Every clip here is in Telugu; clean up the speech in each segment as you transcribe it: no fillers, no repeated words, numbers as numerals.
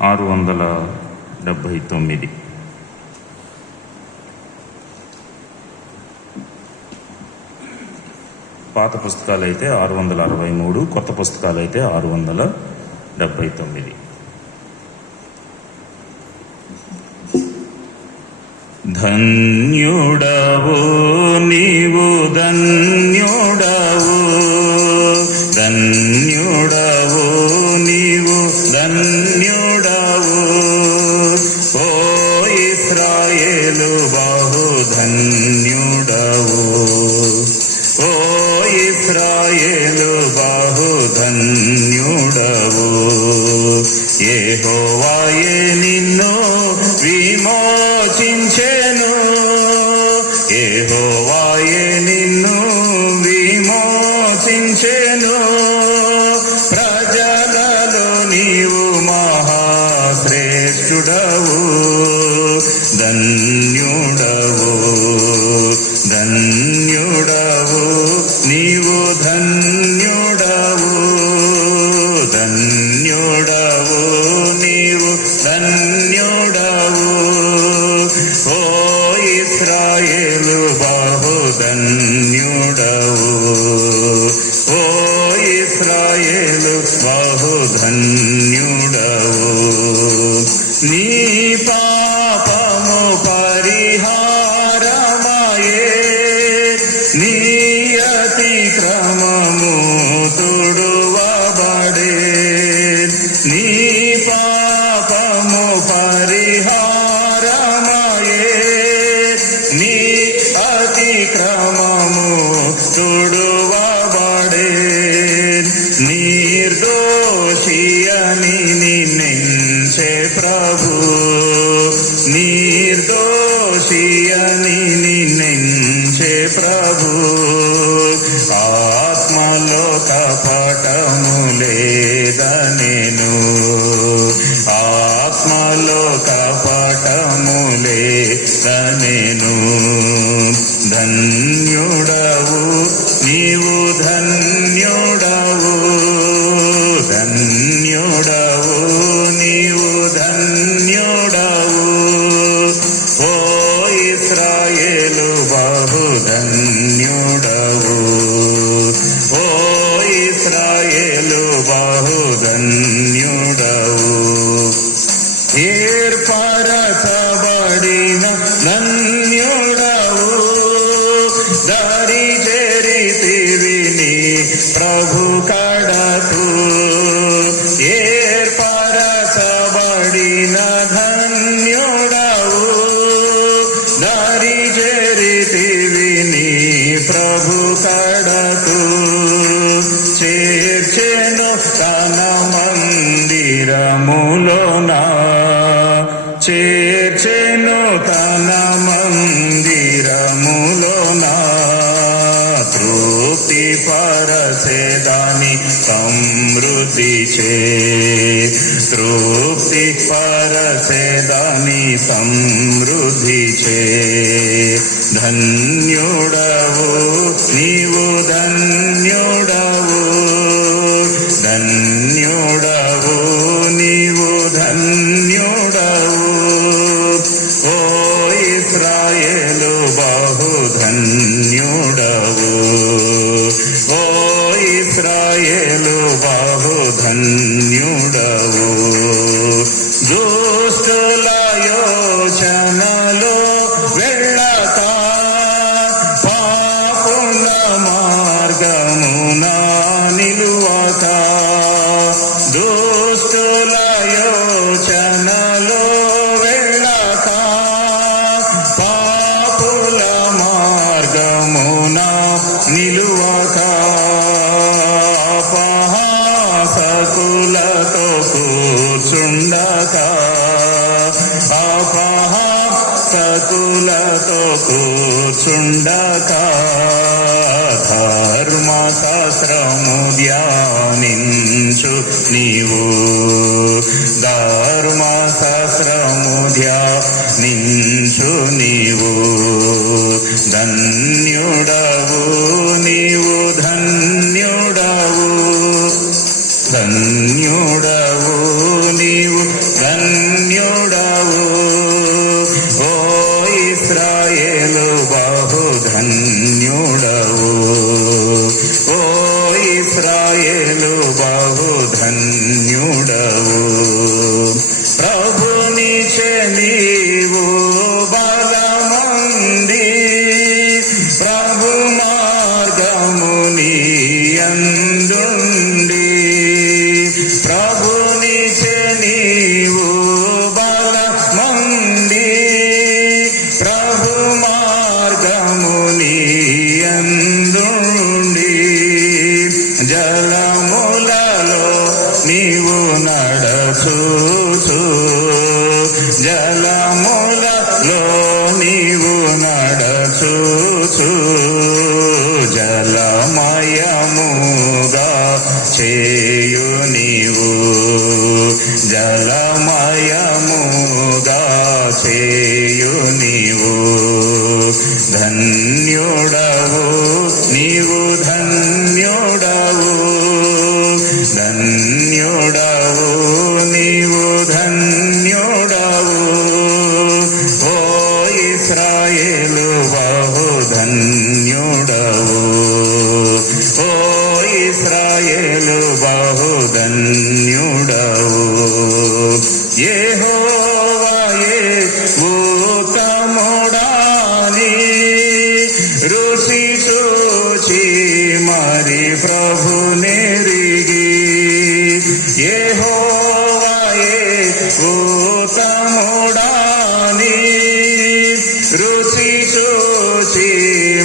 679. పాత పుస్తకాలు అయితే 663, కొత్త పుస్తకాలు అయితే 679. ధన్యుడవు నీవు, ధన్యుడవు, ధన్యుడవు నీవు, ధన్యుడవు. ఓ ఇశ్రాయేలు బహు ధన్యుడవు, ఓ ఇశ్రాయేలు బహు ధన్యుడవు. యెహోవాయే నిన్ను విమోచించెను, యెహోవాయే నిన్ను విమోచించెను. ప్రజలలో నీవు మహాశ్రేష్ఠుడవు, ధన్యుడవు, ధన్యుడవు నీవు, ధన్యుడవు, ధన్యుడవు నీవు, ధన్యుడవు. ఓ ఇశ్రాయేలు బహు ధన్యుడవు, ఓ ఇశ్రాయేలు బహు ధన్యుడవు. నీ పాపము పరిహారమాయే, నీ అతిక్రమము తుడువబడే. నీ పాపము పరిహారమాయే, నీ అతిక్రమము తుడువబడే. నిర్దోషియని నిన్నెంచే ప్రభు, నిర్దోషియని నిన్నెంచే ప్రభు. ఆత్మలో కపటము లేదనెను, ఆత్మలో కపటము లేదనెను. ధన్యుడవు నీవు, ధన్యుడవు, ధన్యుడవు నీవు, ధన్యుడవు. ఓ ఇశ్రాయేలు బహు ధన్యుడవు, ఓ ఇశ్రాయేలు బహు ధన్యుడవు. ఏర్పరచబడిన ధన్యుడవు, దారి చేరితివి నీ ప్రభు కడకు. ఏర్పరచబడిన ధన్యుడవు, దారి చేరితివి నీ ప్రభు కడకు. చేర్చెను తన మందిరములోన, చేర్చెను తన మందిరములోన. తృప్తి పరచెదాని సమృద్ధి చే, తృప్తి పరచెదాని సమృద్ధి చే. ధన్యుడవు నీవు, ధన్యుడవు, ధన్యుడవు నీవు, ధన్యుడవు. ఓ ఇశ్రాయేలు బహు ధన్యుడవు, ఓ ఇశ్రాయేలు బహు ధన్యుడవు. దుష్టుల యోచనలో వెళ్ళక, పాపుల మార్గమున నిలువక. దుష్టుల యోచనలో వెళ్ళక, పాపుల మార్గమున నిలువక. అపహాసకులతో కూర్చుండక, అపహాసకులతో కూర్చుండక. ధర్మశాస్త్రము ధ్యానించు నీవు, ధర్మశాస్త్రము ధ్యానించు నీవు. ధన్యుడవు నీవు, ధన్యుడవు, ధన్యుడవు నీవు, జలములలో నీవు నడచూచు జలమయముగా చేయు నీవు జలమయముగా చేయు నీవు ధన్యుడవు నీవు ధన్యుడవు ధన్యుడవు నీవు ధన్యుడవు ఓ ఇశ్రాయేలు బహు ధన్యుడవు ఓ ఇశ్రాయేలు బహు ధన్యుడవు యెహోవాయే ఉత్తముడాని రుచి చూచి మరి ప్రభు నెరిగి యెహోవాయే ఉత్తముడాని రుచి చూచి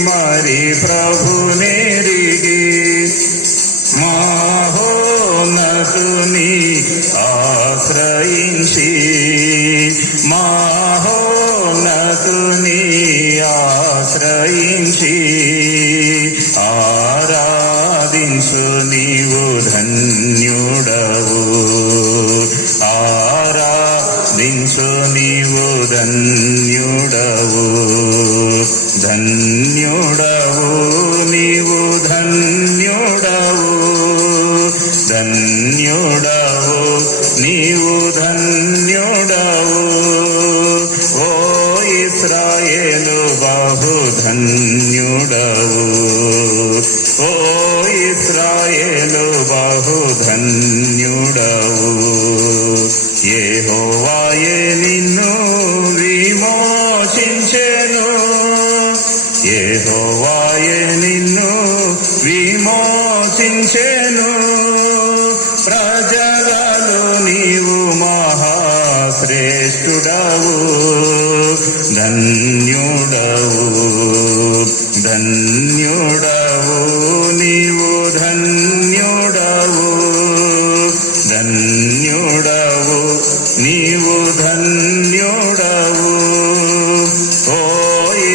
మరి ప్రభు నెరిగి మహోన్నతుని ఆశ్రయించి మహోన్నతుని ఆశ్రయించి ఆరాధించు నీవు ధన్యుడవు ఆరాధించు నీవు ధన్యుడవు ధన్యుడవు నీవు ధన్యుడవు ధన్యుడవు నీవు ధన్యుడవు ఓ ఇశ్రాయేలు బహు ధన్యుడవు ఓ ఇశ్రాయేలు బహు ధన్యుడవు యెహోవాయే నిన్ను విమోచించెను యెహోవాయే నిన్ను విమోచించెను ప్రజలలో నీవు మహాశ్రేష్ఠుడవు ధన్యుడవు ధన్యుడవు నీవు ధన్యుడవు ధన్యుడవు నీవు ధన్యుడవు ఓ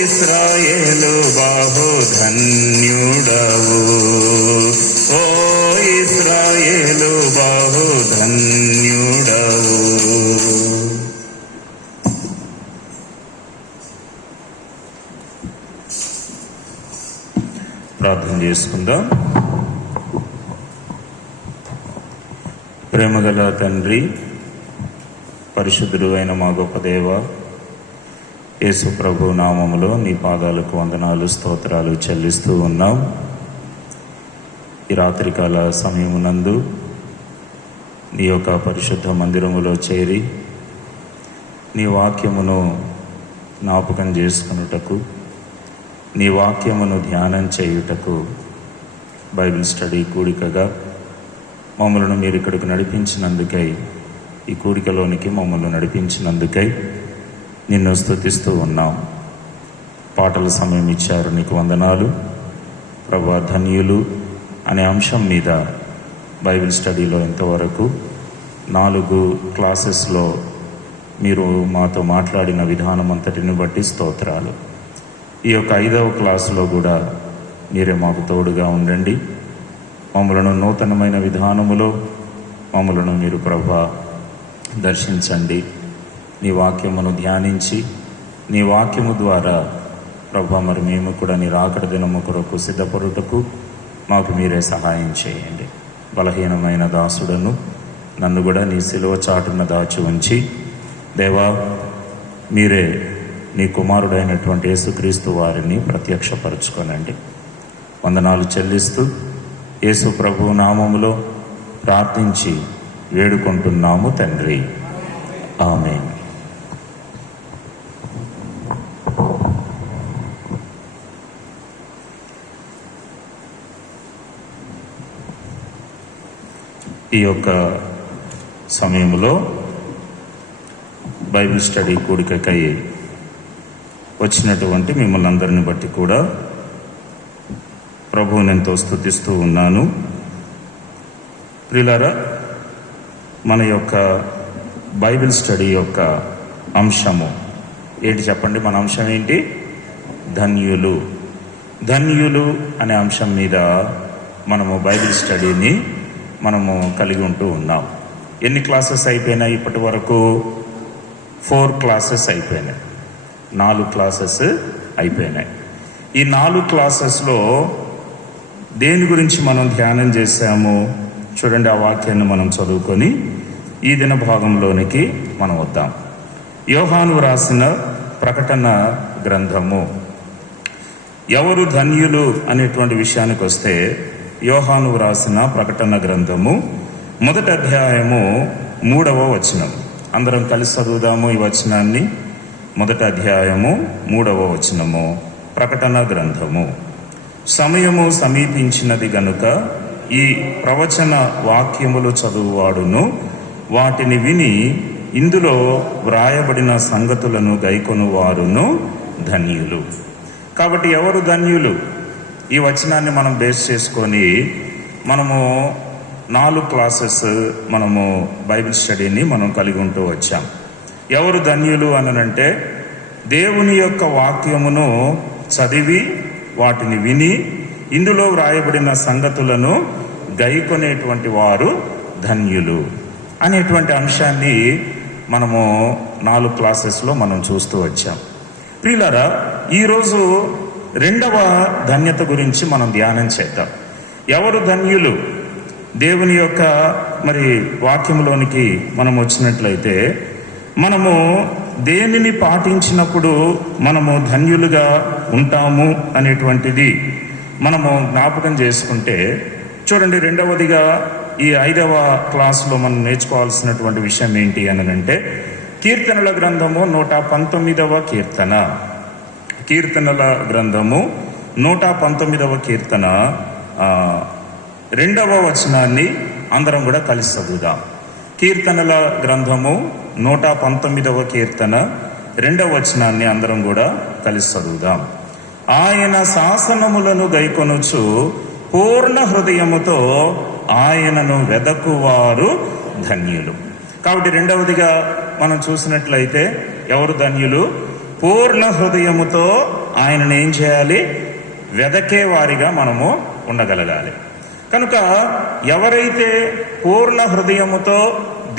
ఇశ్రాయేలు బహు ధన్యుడవు ఓ ఇశ్రాయేలు బహు ధన్యుడవు. ప్రార్థన చేసుకుందాం. ప్రేమగల తండ్రి, పరిశుద్ధుడు అయిన మా గొప్ప దేవ, యేసు ప్రభు నామములో నీ పాదాలకు వందనాలు స్తోత్రాలు చెల్లిస్తూ ఉన్నాం. ఈ రాత్రికాల సమయమునందు నీ యొక్క పరిశుద్ధ మందిరములో చేరి నీ వాక్యమును జ్ఞాపకం చేసుకున్నటకు, నీ వాక్యమును ధ్యానం చేయుటకు బైబిల్ స్టడీ కూడికగా మమ్మల్ని మీరు ఇక్కడికి నడిపించినందుకై, ఈ కూడికలోనికి మమ్మల్ని నడిపించినందుకై నిన్ను స్తుతిస్తూ ఉన్నాం. పాటల సమయం ఇచ్చారు, నీకు వందనాలు ప్రభా. ధన్యులు అనే అంశం మీద బైబిల్ స్టడీలో ఇంతవరకు 4 క్లాసెస్లో మీరు మాతో మాట్లాడిన విధానం అంతటిని బట్టి స్తోత్రాలు. ఈ యొక్క 5వ క్లాసులో కూడా మీరే మాకు తోడుగా ఉండండి. మమ్మలను నూతనమైన విధానములో మమ్మలను మీరు ప్రభా దర్శించండి. నీ వాక్యమును ధ్యానించి నీ వాక్యము ద్వారా ప్రభా మరి మేము కూడా నీ రాకడ దినము కొరకు సిద్ధపడుటకు మాకు మీరే సహాయం చేయండి. బలహీనమైన దాసుడను నన్ను కూడా నీ సిలువ చాటున దాచి ఉంచి దేవా మీరే నీ కుమారుడైనటువంటి యేసుక్రీస్తు వారిని ప్రత్యక్షపరచుకొనండి. వందనాలు చెల్లిస్తూ యేసు ప్రభు నామములో ప్రార్థించి వేడుకుంటున్నాము తండ్రి, ఆమేన్. ఈ యొక్క సమయంలో బైబిల్ స్టడీ కూడికకై వచ్చినటువంటి మిమ్మల్ని అందరిని బట్టి కూడా ప్రభువుని ఎంతో స్తుతిస్తూ ఉన్నాను. ప్రియులారా, మన యొక్క బైబిల్ స్టడీ యొక్క అంశము ఏంటి చెప్పండి? మన అంశం ఏంటి? ధన్యులు. ధన్యులు అనే అంశం మీద మనము బైబిల్ స్టడీని మనము కలిగి ఉంటూ ఉన్నాం. ఎన్ని క్లాసెస్ అయిపోయినాయి ఇప్పటి వరకు? 4 క్లాసెస్ అయిపోయినాయి. 4 క్లాసెస్ అయిపోయినాయి. ఈ 4 క్లాసెస్లో దేని గురించి మనం ధ్యానం చేశాము? చూడండి, ఆ వాక్యాన్ని మనం చదువుకొని ఈ దిన భాగంలోనికి మనం వద్దాం. యోహాను రాసిన ప్రకటన గ్రంథము. ఎవరు ధన్యులు అనేటువంటి విషయానికి వస్తే, యోహాను రాసిన ప్రకటన గ్రంథము 1వ అధ్యాయము 3వ వచనం. అందరం కలిసి చదువుదాము ఈ వచనాన్ని. 1వ అధ్యాయము 3వ వచనము. ప్రకటన గ్రంథము. సమయము సమీపించినది గనుక ఈ ప్రవచన వాక్యములు చదువువాడును వాటిని విని ఇందులో వ్రాయబడిన సంగతులను గైకొను వారును ధన్యులు. కాబట్టి ఎవరు ధన్యులు? ఈ వచనాన్ని మనం బేస్ చేసుకొని మనము 4 క్లాసెస్ మనము బైబిల్ స్టడీని మనం కలిగి ఉంటూ వచ్చాం. ఎవరు ధన్యులు అనంటే, దేవుని యొక్క వాక్యమును చదివి వాటిని విని ఇందులో వ్రాయబడిన సంగతులను గైకొనేటువంటి వారు ధన్యులు అనేటువంటి అంశాన్ని మనము 4 క్లాసెస్లో మనం చూస్తూ వచ్చాం. ప్రియులారా, ఈరోజు 2వ ధన్యత గురించి మనం ధ్యానం చేద్దాం. ఎవరు ధన్యులు? దేవుని యొక్క వాక్యములోనికి మనం వచ్చినట్లయితే, మనము దేనిని పాటించినప్పుడు మనము ధన్యులుగా ఉంటాము అనేటువంటిది మనము జ్ఞాపకం చేసుకుంటే, చూడండి, 2వదిగా ఈ 5వ క్లాసులో మనం నేర్చుకోవాల్సినటువంటి విషయం ఏంటి అనంటే, కీర్తనల గ్రంథము 119వ కీర్తన. కీర్తనల గ్రంథము 119వ కీర్తన 2వ వచనాన్ని అందరం కూడా కలిసి చదువుదాం. కీర్తనల గ్రంథము 119వ కీర్తన 2వ వచనాన్ని అందరం కూడా కలిసి చదువుదాం. ఆయన శాసనములను గైకొనుచు పూర్ణ హృదయముతో ఆయనను వెదకువారు ధన్యులు. కాబట్టి 2వదిగా మనం చూసినట్లయితే ఎవరు ధన్యులు? పూర్ణ హృదయముతో ఆయనను ఏం చేయాలి? వెదకే వారిగా మనము ఉండగలగాలి. కనుక ఎవరైతే పూర్ణ హృదయముతో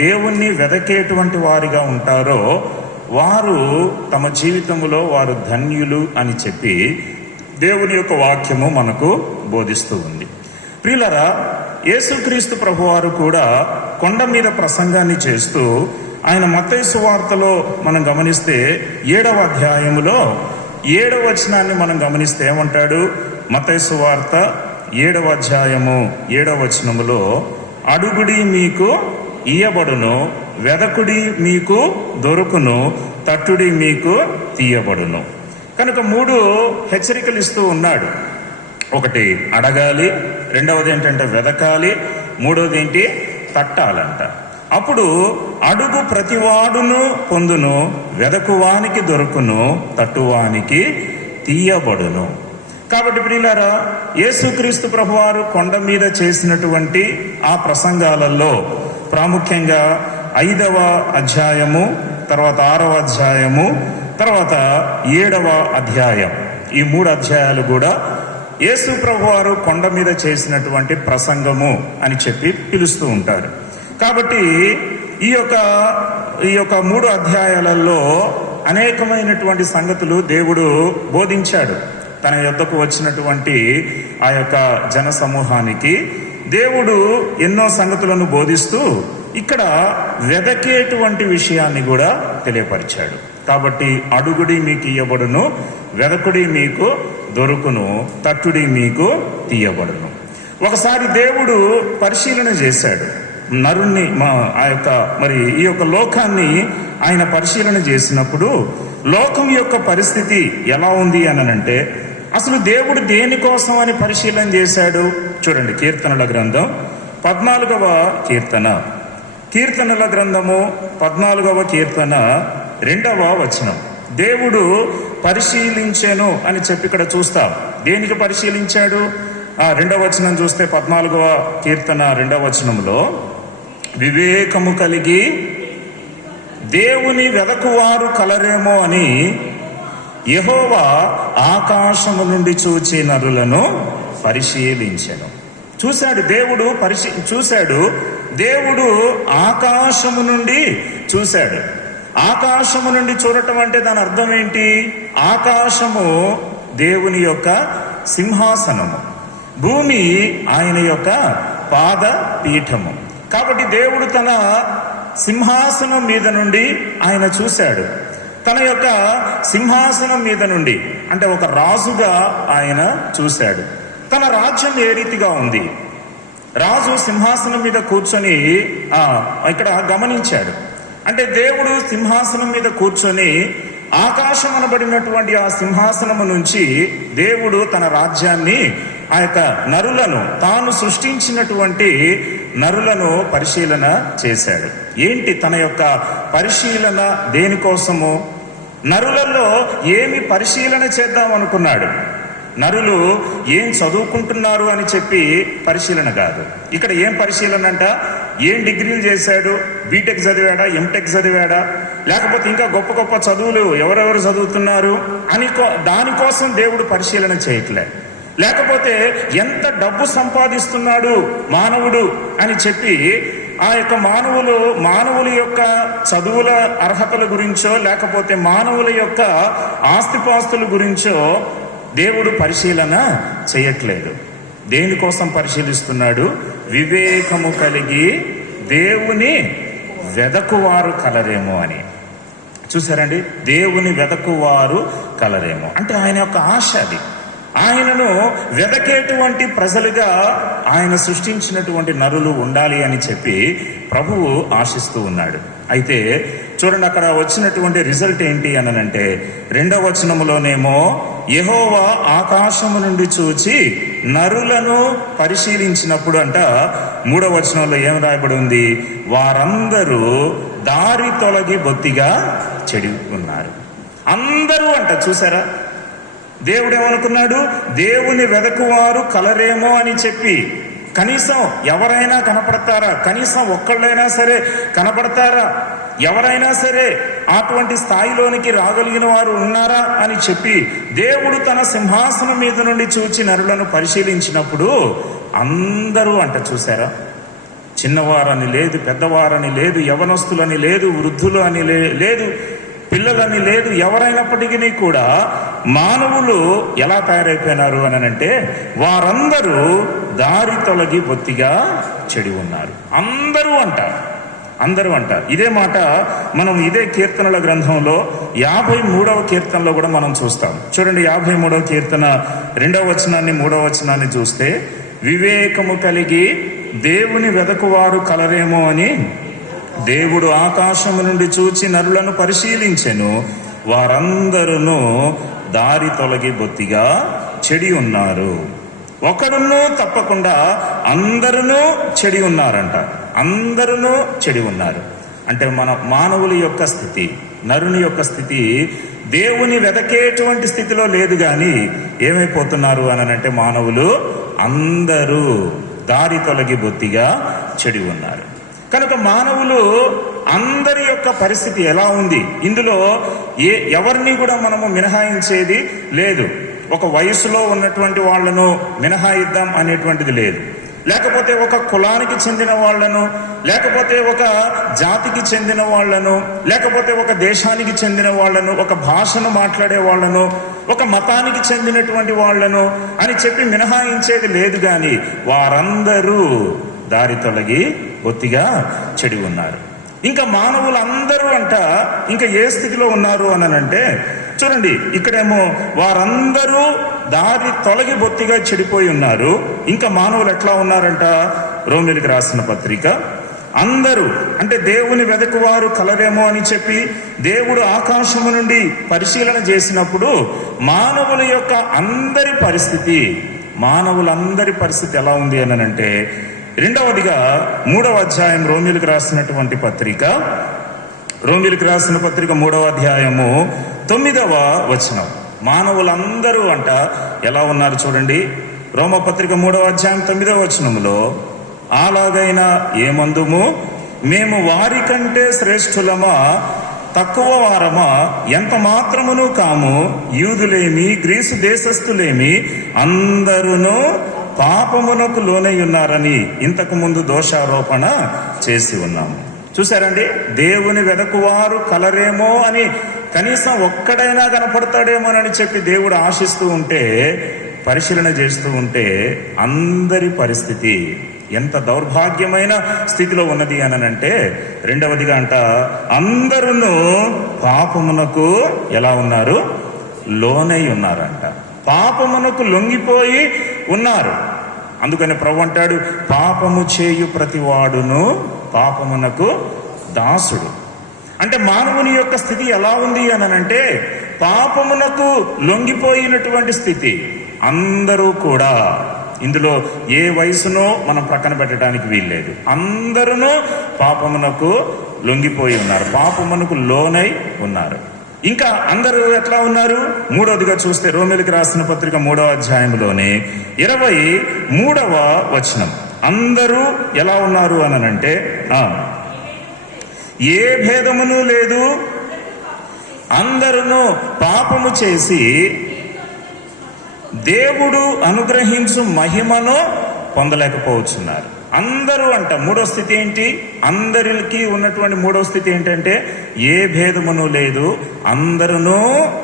దేవుణ్ణి వెదకేటువంటి వారిగా ఉంటారో వారు తమ జీవితంలో వారు ధన్యులు అని చెప్పి దేవుని యొక్క వాక్యము మనకు బోధిస్తూ ఉంది. ప్రియులారా, యేసుక్రీస్తు ప్రభువారు కూడా కొండ మీద ప్రసంగాన్ని చేస్తూ ఆయన మత్తయి సువార్తలో మనం గమనిస్తే 7వ అధ్యాయములో 7వ వచనాన్ని మనం గమనిస్తే ఏమంటాడు? మత్తయి సువార్త 7వ అధ్యాయము 7వ వచనములో, అడుగుడి మీకు ఇయ్యబడును, వెదకుడి మీకు దొరుకును, తట్టుడి మీకు తీయబడును. కనుక 3 హెచ్చరికలు ఇస్తూ ఉన్నాడు. ఒకటి అడగాలి, 2వది ఏంటంటే వెదకాలి, 3వది ఏంటి? తట్టాలంట. అప్పుడు అడుగు ప్రతివాడును పొందును, వెదకువానికి దొరుకును, తట్టువానికి తీయబడును. కాబట్టి ప్రియులారా, యేసుక్రీస్తు ప్రభువారు కొండ మీద చేసినటువంటి ఆ ప్రసంగాలలో ప్రాముఖ్యంగా 5వ అధ్యాయము, తర్వాత 6వ అధ్యాయము, తర్వాత 7వ అధ్యాయం, ఈ 3 అధ్యాయాలు కూడా యేసు ప్రభువారు కొండ మీద చేసినటువంటి ప్రసంగము అని చెప్పి పిలుస్తూ ఉంటారు. కాబట్టి ఈ యొక్క 3 అధ్యాయాలలో అనేకమైనటువంటి సంగతులు దేవుడు బోధించాడు. తన యొద్దకు వచ్చినటువంటి ఆ యొక్క జన సమూహానికి దేవుడు ఎన్నో సంగతులను బోధిస్తూ ఇక్కడ వెదకేటువంటి విషయాన్ని కూడా తెలియపరిచాడు. కాబట్టి అడుగుడి మీకు ఇయ్యబడును, వెదకుడి మీకు దొరుకును, తట్టుడి మీకు తీయబడును. ఒకసారి దేవుడు పరిశీలన చేశాడు నరుణ్ణి, ఈ యొక్క లోకాన్ని ఆయన పరిశీలన చేసినప్పుడు లోకం యొక్క పరిస్థితి ఎలా ఉంది అనంటే, అసలు దేవుడు దేనికోసం అని పరిశీలన చేశాడు? చూడండి, కీర్తనల గ్రంథం 14వ కీర్తన. కీర్తనల గ్రంథము 14వ కీర్తన 2వ వచనం. దేవుడు పరిశీలించెను అని చెప్పి ఇక్కడ చూస్తాం. దేనికి పరిశీలించాడు? 2వ వచనం చూస్తే 14వ కీర్తన 2వ వచనంలో, వివేకము కలిగి దేవుని వెదకువారు కలరేమో అని యెహోవా ఆకాశము నుండి చూచి నరులను పరిశీలించెను. చూశాడు దేవుడు ఆకాశము నుండి చూశాడు. ఆకాశము నుండి చూడటం అంటే దాని అర్థం ఏంటి? ఆకాశము దేవుని యొక్క సింహాసనము, భూమి ఆయన యొక్క పాద పీఠము. కాబట్టి దేవుడు తన సింహాసనం మీద నుండి ఆయన చూశాడు. తన యొక్క సింహాసనం మీద నుండి అంటే ఒక రాజుగా ఆయన చూశాడు. తన రాజ్యం ఏ రీతిగా ఉంది? రాజు సింహాసనం మీద కూర్చొని ఇక్కడ గమనించాడు. అంటే దేవుడు సింహాసనం మీద కూర్చొని ఆకాశం అనబడినటువంటి ఆ సింహాసనము నుంచి దేవుడు తన రాజ్యాన్ని, ఆ యొక్క నరులను, తాను సృష్టించినటువంటి నరులను పరిశీలన చేశాడు. ఏంటి తన యొక్క పరిశీలన? దేనికోసము? నరులలో ఏమి పరిశీలన చేద్దాం అనుకున్నాడు? నరులు ఏం చదువుకుంటున్నారు అని చెప్పి పరిశీలన కాదు. ఇక్కడ ఏం పరిశీలన అంట? ఏం డిగ్రీలు చేశాడు? బీటెక్ చదివాడా? ఎంటెక్ చదివాడా? లేకపోతే ఇంకా గొప్ప గొప్ప చదువులు ఎవరెవరు చదువుతున్నారు అని దానికోసం దేవుడు పరిశీలన చేయట్లే. లేకపోతే ఎంత డబ్బు సంపాదిస్తున్నాడు మానవుడు అని చెప్పి ఆ యొక్క మానవుల యొక్క చదువుల అర్హతల గురించో లేకపోతే మానవుల యొక్క ఆస్తిపాస్తుల గురించో దేవుడు పరిశీలన చేయట్లేదు. దేనికోసం పరిశీలిస్తున్నాడు? వివేకము కలిగి దేవుని వెదకువారు కలరేమో అని. చూసారండి, దేవుని వెదకువారు కలరేమో అంటే ఆయన యొక్క ఆశ అది. ఆయనను వెదకేటువంటి ప్రజలుగా ఆయన సృష్టించినటువంటి నరులు ఉండాలి అని చెప్పి ప్రభువు ఆశిస్తూ ఉన్నాడు. అయితే చూడండి, అక్కడ వచ్చినటువంటి రిజల్ట్ ఏంటి అనంటే 2వ వచనములోనేమో యెహోవా ఆకాశము నుండి చూచి నరులను పరిశీలించినప్పుడు అంట 3వ వచనంలో ఏం రాయబడి ఉంది? వారందరూ దారి తొలగి బొత్తిగా చెడి ఉన్నారు. అందరూ అంట. చూసారా, దేవుడు ఏమనుకున్నాడు? దేవుని వెదకువారు కలరేమో అని చెప్పి కనీసం ఎవరైనా కనపడతారా? కనీసం ఒక్కళ్ళైనా సరే కనపడతారా? ఎవరైనా సరే అటువంటి స్థాయిలోనికి రాగలిగిన వారు ఉన్నారా అని చెప్పి దేవుడు తన సింహాసనం మీద నుండి చూచి నరులను పరిశీలించినప్పుడు అందరూ అంట. చూసారా, చిన్నవారని లేదు, పెద్దవారని లేదు, యవనస్తులని లేదు, వృద్ధులు అని లేదు, పిల్లలని లేదు, ఎవరైనప్పటికీ కూడా మానవులు ఎలా తయారైపోయినారు అని అంటే వారందరూ దారి తొలగి బొత్తిగా చెడి ఉన్నారు. అందరూ అంట. ఇదే మాట మనం ఇదే కీర్తనల గ్రంథంలో 53వ కీర్తనలో కూడా మనం చూస్తాం. చూడండి, 53వ కీర్తన 2వ వచనాన్ని 3వ వచనాన్ని చూస్తే వివేకము కలిగి దేవుని వెదకువారు కలరేమో అని దేవుడు ఆకాశము నుండి చూచి నరులను పరిశీలించెను, వారందరూ దారి తొలగి బొత్తిగా చెడి ఉన్నారు. ఒకడును తప్పకుండా అందరూ చెడి ఉన్నారంట. అందరూ చెడి ఉన్నారు అంటే మానవుల యొక్క స్థితి, నరుని యొక్క స్థితి దేవుని వెదకేటువంటి స్థితిలో లేదు. కానీ ఏమైపోతున్నారు అనంటే మానవులు అందరూ దారి తొలగి బొత్తిగా చెడి ఉన్నారు. కనుక మానవులు అందరి యొక్క పరిస్థితి ఎలా ఉంది? ఇందులో ఎవరిని కూడా మనము మినహాయించేది లేదు. ఒక వయసులో ఉన్నటువంటి వాళ్లను మినహాయిద్దాం అనేటువంటిది లేదు. లేకపోతే ఒక కులానికి చెందిన వాళ్లను, లేకపోతే ఒక జాతికి చెందిన వాళ్లను, లేకపోతే ఒక దేశానికి చెందిన వాళ్లను, ఒక భాషను మాట్లాడే వాళ్లను, ఒక మతానికి చెందినటువంటి వాళ్లను అని చెప్పి మినహాయించేది లేదు. కానీ వారందరూ దారి తొలగి బొత్తిగా చెడి ఉన్నారు. ఇంకా మానవులందరూ అంట ఇంకా ఏ స్థితిలో ఉన్నారు అనంటే చూడండి, ఇక్కడేమో వారందరూ దారి తొలగి బొత్తిగా చెడిపోయి ఉన్నారు. ఇంకా మానవులు ఎట్లా ఉన్నారంట? రోమీయులకు రాసిన పత్రిక అందరూ అంటే దేవుని వెదకువారు కలరేమో అని చెప్పి దేవుడు ఆకాశము నుండి పరిశీలన చేసినప్పుడు మానవుల యొక్క మానవులందరి పరిస్థితి ఎలా ఉంది అనంటే 2వదిగా 3వ అధ్యాయం రోమీయులకు రాసినటువంటి పత్రిక 3వ అధ్యాయము 9వ వచనం. మానవులందరూ అంట ఎలా ఉన్నారు చూడండి. రోమపత్రిక 3వ అధ్యాయం 9వ వచనములో అలాగైనా ఏమందుము మేము వారి కంటే శ్రేష్ఠులమా, తక్కువ వారమా? ఎంత మాత్రమును కాము. యూదులేమి గ్రీసు దేశస్థులేమి అందరూ పాపమునకు లోనై ఉన్నారని ఇంతకు ముందు దోషారోపణ చేసి ఉన్నాము. చూసారండి, దేవుని వెదకువారు కలరేమో అని, కనీసం ఒక్కడైనా కనపడతాడేమోనని చెప్పి దేవుడు ఆశిస్తూ ఉంటే, పరిశీలన చేస్తూ ఉంటే అందరి పరిస్థితి ఎంత దౌర్భాగ్యమైన స్థితిలో ఉన్నది అనంటే, రెండవదిగా అంట అందరూ పాపమునకు ఎలా ఉన్నారు? లోనై ఉన్నారంట. పాపమునకు లొంగిపోయి ఉన్నారు. అందుకని ప్రభు అంటాడు, పాపము చేయు ప్రతివాడును పాపమునకు దాసుడు. అంటే మానవుని యొక్క స్థితి ఎలా ఉంది అనంటే, పాపమునకు లొంగిపోయినటువంటి స్థితి. అందరూ కూడా, ఇందులో ఏ వయసునో మనం ప్రక్కన పెట్టడానికి వీల్లేదు, అందరూ పాపమునకు లొంగిపోయి ఉన్నారు, పాపమునకు లోనై ఉన్నారు. ఇంకా అందరూ ఎట్లా ఉన్నారు? మూడవదిగా చూస్తే రోమీయులకు రాసిన పత్రిక 3వ అధ్యాయంలోనే 23వ వచనం, అందరూ ఎలా ఉన్నారు అనంటే, ఏ భేదమును లేదు, అందరూ పాపము చేసి దేవుడు అనుగ్రహించు మహిమను పొందలేకపోతున్నారు. అందరూ అంట. మూడో స్థితి ఏంటి? అందరికి ఉన్నటువంటి మూడో స్థితి ఏంటంటే, ఏ భేదమును లేదు, అందరూ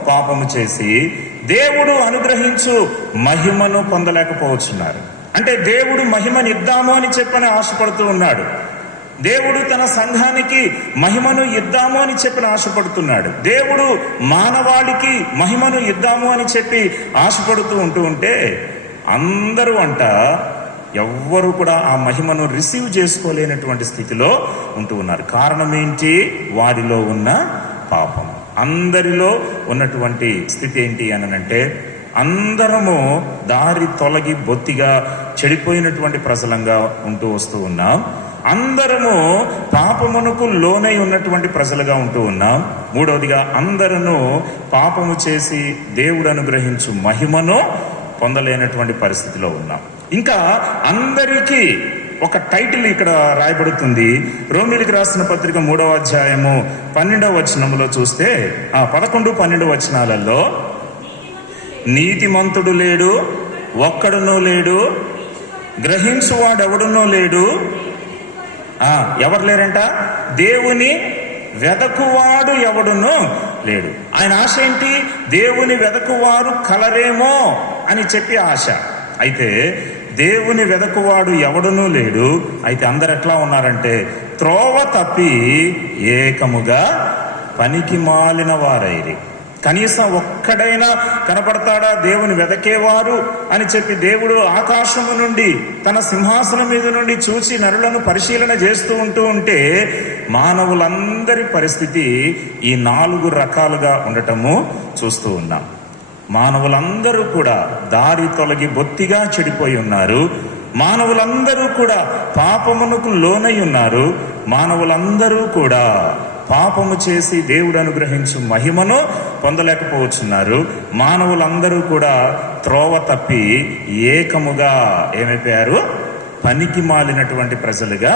పాపము చేసి దేవుడు అనుగ్రహించు మహిమను పొందలేకపోతున్నారు. అంటే దేవుడు మహిమను ఇద్దాము అని చెప్పని ఆశపడుతూ ఉన్నాడు. దేవుడు తన సంఘానికి మహిమను ఇద్దాము అని చెప్పి ఆశపడుతున్నాడు. దేవుడు మానవాళికి మహిమను ఇద్దాము అని చెప్పి ఆశపడుతూ ఉంటే అందరూ అంట ఎవ్వరూ కూడా ఆ మహిమను రిసీవ్ చేసుకోలేనటువంటి స్థితిలో ఉంటూ ఉన్నారు. కారణం ఏంటి? వారిలో ఉన్న పాపం. అందరిలో ఉన్నటువంటి స్థితి ఏంటి అనంటే, అందరము దారి తొలగి బొత్తిగా చెడిపోయినటువంటి ప్రజలంగా ఉంటూ వస్తూ ఉన్నాం. అందరము పాపమునకు లోనై ఉన్నటువంటి ప్రజలుగా ఉంటూ ఉన్నాం. మూడవదిగా, అందరూ పాపము చేసి దేవుడు అనుగ్రహించు మహిమను పొందలేనటువంటి పరిస్థితిలో ఉన్నాం. ఇంకా అందరికీ ఒక టైటిల్ ఇక్కడ రాయబడుతుంది. రోమీయులకు రాసిన పత్రిక 3వ అధ్యాయము 12వ వచనంలో చూస్తే, 11, 12 వచనాలలో, నీతిమంతుడు లేడు, ఒక్కడునూ లేడు, గ్రహించువాడెవడునూ లేడు. ఎవరు లేరంట? దేవుని వెదకువాడు ఎవడునూ లేడు. ఆయన ఆశ ఏంటి? దేవుని వెదకువారు కలరేమో అని చెప్పి ఆశ. అయితే దేవుని వెదకువాడు ఎవడునూ లేడు. అయితే అందరు ఎట్లా ఉన్నారంటే, త్రోవ తప్పి ఏకముగా పనికి మాలిన వారైరి. కనీసం ఒక్కడైనా కనపడతాడా దేవుని వెదకేవారు అని చెప్పి దేవుడు ఆకాశము నుండి తన సింహాసనం మీద నుండి చూచి నరులను పరిశీలన చేస్తూ ఉంటే మానవులందరి పరిస్థితి ఈ 4 రకాలుగా ఉండటము చూస్తూ ఉన్నాం. మానవులందరూ కూడా దారి తొలగి బొత్తిగా చెడిపోయి ఉన్నారు. మానవులందరూ కూడా పాపమునకు లోనై ఉన్నారు. మానవులందరూ కూడా పాపము చేసి దేవుడు అనుగ్రహించు మహిమను పొందలేకపోతున్నారు. మానవులందరూ కూడా త్రోవ తప్పి ఏకముగా ఏమైపోయారు? పనికి మాలినటువంటి ప్రజలుగా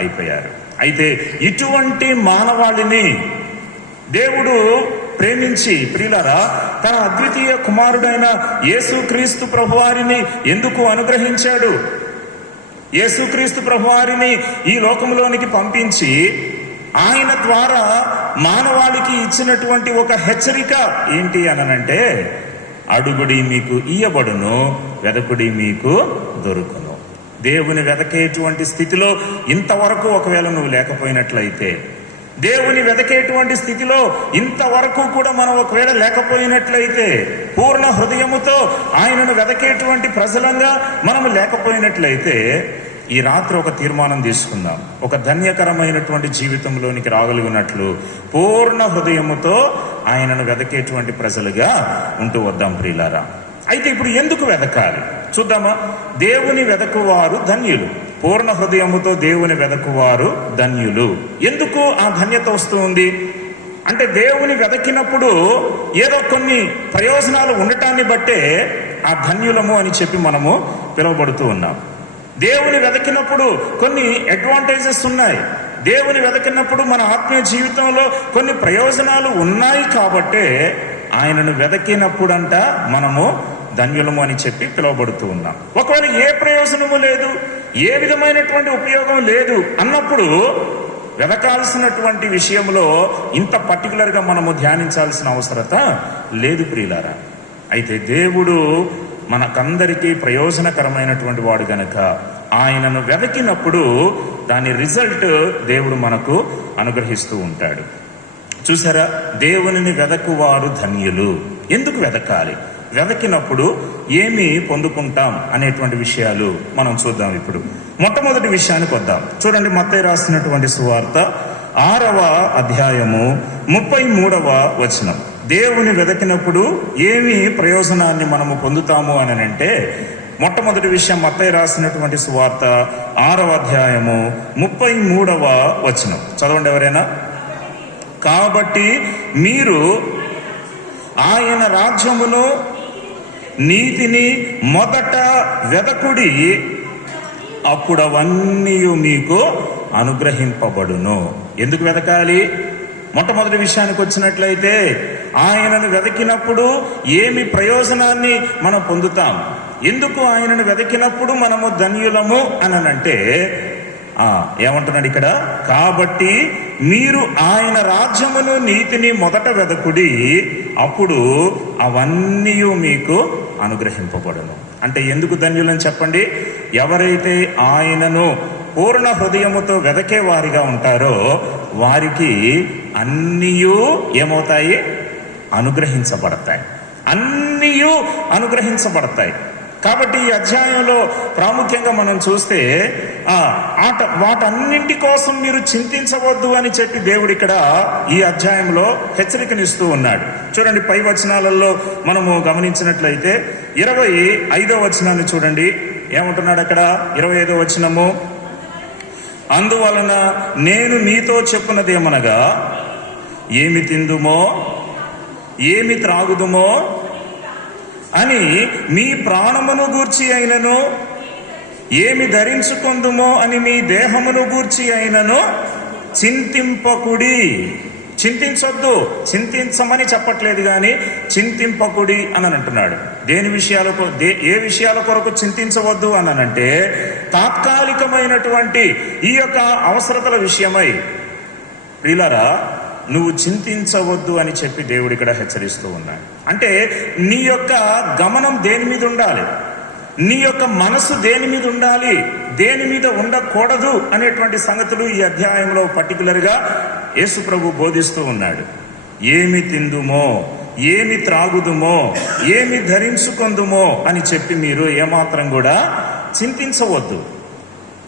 అయిపోయారు. అయితే ఇటువంటి మానవాళిని దేవుడు ప్రేమించి, ప్రియులారా, తన అద్వితీయ కుమారుడైన యేసుక్రీస్తు ప్రభువారిని ఎందుకు అనుగ్రహించాడు? యేసుక్రీస్తు ప్రభువారిని ఈ లోకంలోనికి పంపించి ఆయన ద్వారా మానవాళికి ఇచ్చినటువంటి ఒక హెచ్చరిక ఏంటి అనంటే, అడుగుడి మీకు ఇయ్యబడును, వెదకుడి మీకు దొరుకును. దేవుని వెదకేటువంటి స్థితిలో ఇంతవరకు ఒకవేళ నువ్వు లేకపోయినట్లయితే, దేవుని వెదకేటువంటి స్థితిలో ఇంతవరకు కూడా మనం ఒకవేళ లేకపోయినట్లయితే, పూర్ణ హృదయముతో ఆయనను వెదకేటువంటి ప్రజలంగా మనము లేకపోయినట్లయితే, ఈ రాత్రి ఒక తీర్మానం తీసుకుందాం. ఒక ధన్యకరమైనటువంటి జీవితంలోనికి రాగలిగినట్లు పూర్ణ హృదయముతో ఆయనను వెదకేటువంటి ప్రజలుగా ఉంటూ వద్దాం ప్రియులారా. అయితే ఇప్పుడు ఎందుకు వెదకాలి చూద్దామా. దేవుని వెదకువారు ధన్యులు. పూర్ణ హృదయముతో దేవుని వెదకువారు ధన్యులు. ఎందుకు ఆ ధన్యత వస్తూ ఉంది అంటే, దేవుని వెదకినప్పుడు ఏదో కొన్ని ప్రయోజనాలు ఉండటాన్ని బట్టే ఆ ధన్యులము అని చెప్పి మనము పిలువబడుతూ ఉన్నాం. దేవుని వెదకినప్పుడు కొన్ని అడ్వాంటేజెస్ ఉన్నాయి. దేవుని వెతికినప్పుడు మన ఆత్మీయ జీవితంలో కొన్ని ప్రయోజనాలు ఉన్నాయి కాబట్టే ఆయనను వెతికినప్పుడంట మనము ధన్యులము అని చెప్పి పిలువబడుతూ ఉన్నాం. ఒకవేళ ఏ ప్రయోజనము లేదు, ఏ విధమైనటువంటి ఉపయోగం లేదు అన్నప్పుడు వెతకాల్సినటువంటి విషయంలో ఇంత పర్టికులర్గా మనము ధ్యానించాల్సిన అవసరత లేదు ప్రియులారా. అయితే దేవుడు మనకందరికీ ప్రయోజనకరమైనటువంటి వాడు గనక ఆయనను వెతికినప్పుడు దాని రిజల్ట్ దేవుడు మనకు అనుగ్రహిస్తూ ఉంటాడు. చూసారా, దేవునిని వెదకువారు ధన్యులు. ఎందుకు వెతకాలి, వెతకినప్పుడు ఏమి పొందుకుంటాం అనేటువంటి విషయాలు మనం చూద్దాం. ఇప్పుడు మొట్టమొదటి విషయానికి వద్దాం. చూడండి, మత్తయి రాసినటువంటి సువార్త 6వ అధ్యాయము 33వ వచనం. దేవుని వెతకినప్పుడు ఏమి ప్రయోజనాన్ని మనము పొందుతాము అని అంటే, మొట్టమొదటి విషయం మత్తయి రాసినటువంటి సువార్త 6వ అధ్యాయము 33వ వచనం చదవండి ఎవరైనా. కాబట్టి మీరు ఆయన రాజ్యమును నీతిని మొదట వెదకుడి, అప్పుడు అవన్నీ మీకు అనుగ్రహింపబడును. ఎందుకు వెతకాలి? మొట్టమొదటి విషయానికి వచ్చినట్లయితే ఆయనను వెతికినప్పుడు ఏమి ప్రయోజనాన్ని మనం పొందుతాం. ఎందుకు ఆయనను వెతికినప్పుడు మనము ధన్యులము అనంటే ఏమంటున్నాడు ఇక్కడ, కాబట్టి మీరు ఆయన రాజ్యమును నీతిని మొదట వెదకుడి, అప్పుడు అవన్నీ మీకు అనుగ్రహింపబడును. అంటే ఎందుకు ధన్యులని చెప్పండి? ఎవరైతే ఆయనను పూర్ణ హృదయముతో వెదకే వారిగా ఉంటారో వారికి అన్నీ ఏమవుతాయి? అనుగ్రహించబడతాయి. అన్నీ అనుగ్రహించబడతాయి. కాబట్టి ఈ అధ్యాయంలో ప్రాముఖ్యంగా మనం చూస్తే వాటన్నింటి కోసం మీరు చింతించవద్దు అని చెప్పి దేవుడు ఇక్కడ ఈ అధ్యాయంలో హెచ్చరికనిస్తూ ఉన్నాడు. చూడండి, పై వచనాలలో మనము గమనించినట్లయితే 25వ వచనాన్ని చూడండి. ఏమంటున్నాడు అక్కడ? 25వ వచనము, అందువలన నేను మీతో చెప్పున్నదేమనగా, ఏమి తిందుమో ఏమి త్రాగుదుమో అని మీ ప్రాణమును గూర్చి అయినను, ఏమి ధరించుకుందుమో అని మీ దేహమును గూర్చి అయినను చింతింపకుడి. చింతించొద్దు, చింతించమని చెప్పట్లేదు కానీ చింతింపకుడి అని అంటున్నాడు. దేని విషయాలకు, ఏ విషయాల కొరకు చింతించవద్దు అనంటే తాత్కాలికమైనటువంటి ఈ యొక్క అవసరతల విషయమై ప్రియులారా నువ్వు చింతించవద్దు అని చెప్పి దేవుడు ఇక్కడ హెచ్చరిస్తూ ఉన్నాడు. అంటే నీ యొక్క గమనం దేని మీద ఉండాలి, నీ యొక్క మనసు దేని మీద ఉండాలి, దేని మీద ఉండకూడదు అనేటువంటి సంగతులు ఈ అధ్యాయంలో పర్టికులర్గా యేసు ప్రభు బోధిస్తూ ఉన్నాడు. ఏమి తిందుమో ఏమి త్రాగుదుమో ఏమి ధరించుకుందుమో అని చెప్పి మీరు ఏమాత్రం కూడా చింతించవద్దు.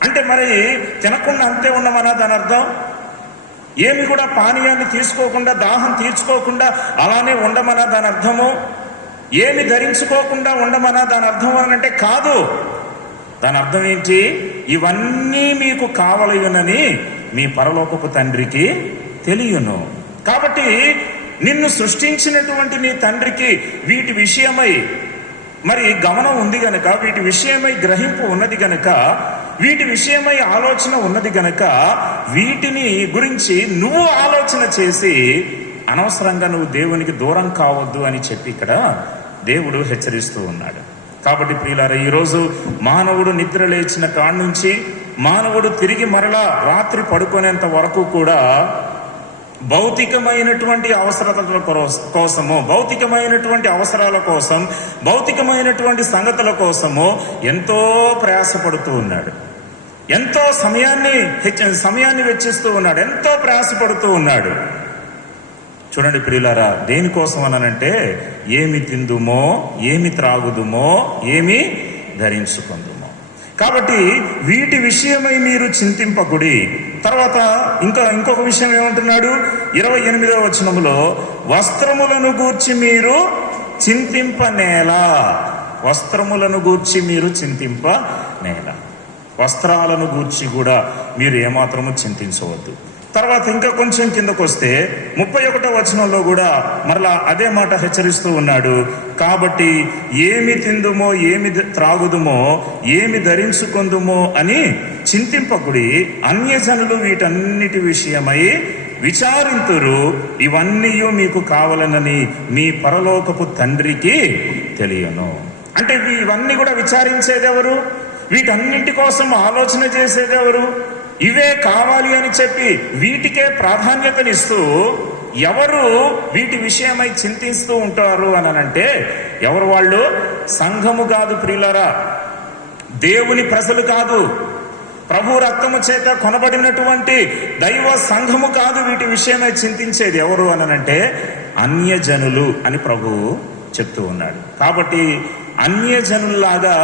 అంటే మరి తినకుండా అంతే ఉండమన్నా దాని అర్థం? ఏమి కూడా పానీయాన్ని తీసుకోకుండా, దాహం తీర్చుకోకుండా అలానే ఉండమన్నా దాని అర్థము? ఏమి ధరించుకోకుండా ఉండమన్నా దాని అర్థం అనంటే కాదు. దాని అర్థం ఏంటి? ఇవన్నీ మీకు కావలయునని మీ పరలోకపు తండ్రికి తెలియను. కాబట్టి నిన్ను సృష్టించినటువంటి నీ తండ్రికి వీటి విషయమై మరి గమనం ఉంది గనక, వీటి విషయమై గ్రహింపు ఉన్నది గనక, వీటి విషయమై ఆలోచన ఉన్నది గనక వీటిని గురించి నువ్వు ఆలోచన చేసి అనవసరంగా నువ్వు దేవునికి దూరం కావద్దు అని చెప్పి ఇక్కడ దేవుడు హెచ్చరిస్తూ ఉన్నాడు. కాబట్టి ప్రియులారా, ఈరోజు మానవుడు నిద్ర లేచిన కాడ నుంచి మానవుడు తిరిగి మరలా రాత్రి పడుకునేంత వరకు కూడా భౌతికమైనటువంటి అవసరతల కోసము, భౌతికమైనటువంటి అవసరాల కోసం, భౌతికమైనటువంటి సంగతుల కోసము ఎంతో ప్రయాసపడుతూ ఉన్నాడు. ఎంతో సమయాన్ని వెచ్చిస్తూ ఉన్నాడు. ఎంతో ప్రయాసపడుతూ ఉన్నాడు. చూడండి ప్రియులారా, దేనికోసం అనంటే ఏమి తిందుమో ఏమి త్రాగుదుమో ఏమి ధరించుకుందుమో. కాబట్టి వీటి విషయమై మీరు చింతింపకుడి. తర్వాత ఇంకొక విషయం ఏమంటున్నాడు? 28వ వచనములో, వస్త్రములను గూర్చి మీరు చింతింపనేలా. వస్త్రములను గూర్చి మీరు చింతింపనేలా. వస్త్రాలను గూర్చి కూడా మీరు ఏమాత్రము చింతించవద్దు. తర్వాత ఇంకా కొంచెం కిందకు వస్తే 31వ వచనంలో కూడా మరలా అదే మాట హెచ్చరిస్తూ ఉన్నాడు. కాబట్టి ఏమి తిందుమో ఏమి త్రాగుదుమో ఏమి ధరించుకుందుమో అని చింతింపకుడి, అన్యజనులు వీటన్నిటి విషయమై విచారింతురు, ఇవన్నీ మీకు కావాలనని మీ పరలోకపు తండ్రికి తెలియను. అంటే ఇవన్నీ కూడా విచారించేది ఎవరు? వీటన్నింటి కోసం ఆలోచన చేసేది ఎవరు? ఇవే కావాలి అని చెప్పి వీటికే ప్రాధాన్యతనిస్తూ ఎవరు వీటి విషయమై చింతిస్తూ ఉంటారు అని అంటే ఎవరు వాళ్ళు? సంఘము కాదు ప్రియులారా, దేవుని ప్రజలు కాదు, ప్రభు రక్తము చేత కొనబడినటువంటి దైవ సంఘము కాదు వీటి విషయమై చింతించేది. ఎవరు అనంటే అన్యజనులు అని ప్రభువు చెప్తూ ఉన్నాడు. కాబట్టి అన్యజనుల్లాగా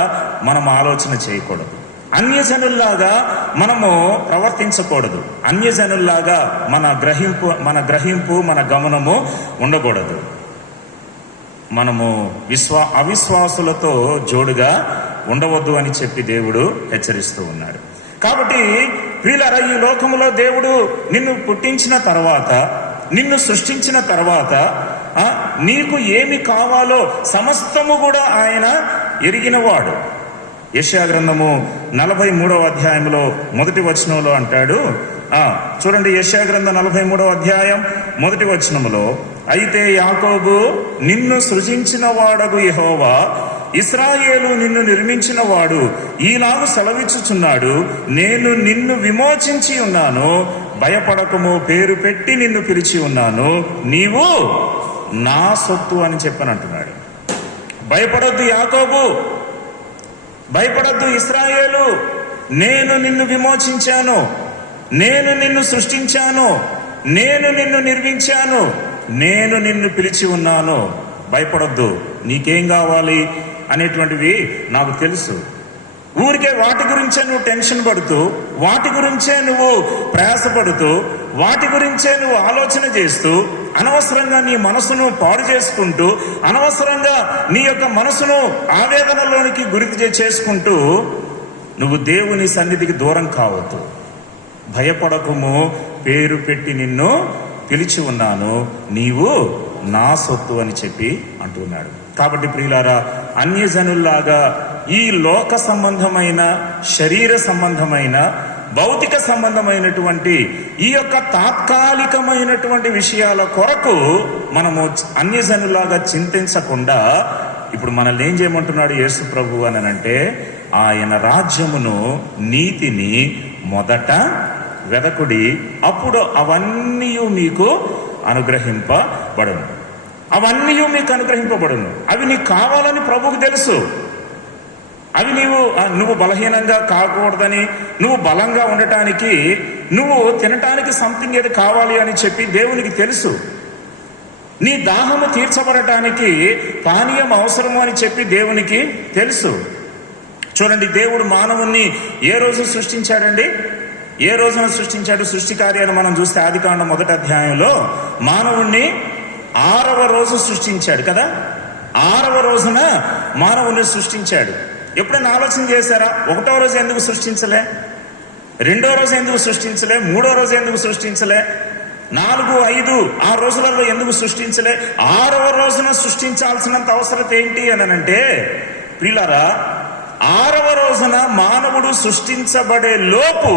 మనం ఆలోచన చేయకూడదు, అన్యజనుల్లాగా మనము ప్రవర్తించకూడదు, అన్యజనుల్లాగా మన గ్రహింపు మన గమనము ఉండకూడదు. మనము అవిశ్వాసులతో జోడుగా ఉండవద్దు అని చెప్పి దేవుడు హెచ్చరిస్తూ ఉన్నాడు. కాబట్టి ప్రియులారా, ఈ లోకములో దేవుడు నిన్ను పుట్టించిన తర్వాత, నిన్ను సృష్టించిన తర్వాత నీకు ఏమి కావాలో సమస్తము కూడా ఆయన ఎరిగినవాడు. యెషయా గ్రంథము 43వ అధ్యాయంలో 1వ వచనంలో అంటాడు, చూడండి, యెషయా గ్రంథం 43వ అధ్యాయం 1వ వచనములో, అయితే యాకోబు నిన్ను సృజించిన వాడగు యెహోవా, ఇశ్రాయేలు నిన్ను నిర్మించిన వాడు ఈలాగు సెలవిచ్చుచున్నాడు, నేను నిన్ను విమోచించి ఉన్నాను, భయపడకము, పేరు పెట్టి నిన్ను పిలిచి ఉన్నాను, నీవు నా సొత్తు అని చెప్పనంటున్నాడు. భయపడొద్దు యాకోబు, భయపడొద్దు ఇశ్రాయేలు, నేను నిన్ను విమోచించాను, నేను నిన్ను సృష్టించాను, నేను నిన్ను నిర్మించాను, నేను నిన్ను పిలిచి ఉన్నాను, భయపడొద్దు, నీకేం కావాలి అనేటువంటివి నాకు తెలుసు. ఊరికే వాటి గురించే నువ్వు టెన్షన్ పడుతూ, వాటి గురించే నువ్వు ప్రయాసపడుతూ, వాటి గురించే నువ్వు ఆలోచన చేస్తూ, అనవసరంగా నీ మనసును పాడు చేసుకుంటూ, అనవసరంగా నీ యొక్క మనసును ఆవేదనలోనికి గురి చేసుకుంటూ నువ్వు దేవుని సన్నిధికి దూరం కావద్దు. భయపడకము, పేరు పెట్టి నిన్ను పిలిచి ఉన్నాను, నీవు నా సొత్తు అని చెప్పి అంటున్నాడు. కాబట్టి ప్రియులారా, అన్యజనుల్లాగా ఈ లోక సంబంధమైన, శరీర సంబంధమైన, భౌతిక సంబంధమైనటువంటి ఈ యొక్క తాత్కాలికమైనటువంటి విషయాల కొరకు మనము అన్యజనులాగా చింతించకుండా ఇప్పుడు మనల్ని ఏం చేయమంటున్నాడు యేసు ప్రభు అని అంటే, ఆయన రాజ్యమును, నీతిని మొదట వెదకుడి, అప్పుడు అవన్నీ మీకు అనుగ్రహింపబడును. అవన్నీ మీకు అనుగ్రహింపబడును. అవి నీకు కావాలని ప్రభువుకు తెలుసు. అవి నువ్వు బలహీనంగా కాకూడదని, నువ్వు బలంగా ఉండటానికి, నువ్వు తినటానికి సంథింగ్ ఏది కావాలి అని చెప్పి దేవునికి తెలుసు. నీ దాహము తీర్చబడటానికి పానీయం అవసరము అని చెప్పి దేవునికి తెలుసు. చూడండి, దేవుడు మానవుణ్ణి ఏ రోజు సృష్టించాడండి? ఏ రోజున సృష్టించాడు? సృష్టి కార్యాన్ని మనం చూస్తే ఆదికాండం 1వ అధ్యాయంలో మానవుణ్ణి 6వ రోజు సృష్టించాడు కదా. 6వ రోజున మానవుణ్ణి సృష్టించాడు. ఎప్పుడైనా ఆలోచన చేశారా? 1వ రోజు ఎందుకు సృష్టించలే? 2వ రోజు ఎందుకు సృష్టించలే? 3వ రోజు ఎందుకు సృష్టించలే? 4, 5 ఆ రోజులలో ఎందుకు సృష్టించలే? 6వ రోజున సృష్టించాల్సినంత అవసరం ఏంటి అని అంటే, ప్రియులారా, 6వ రోజున మానవుడు సృష్టించబడే లోపు,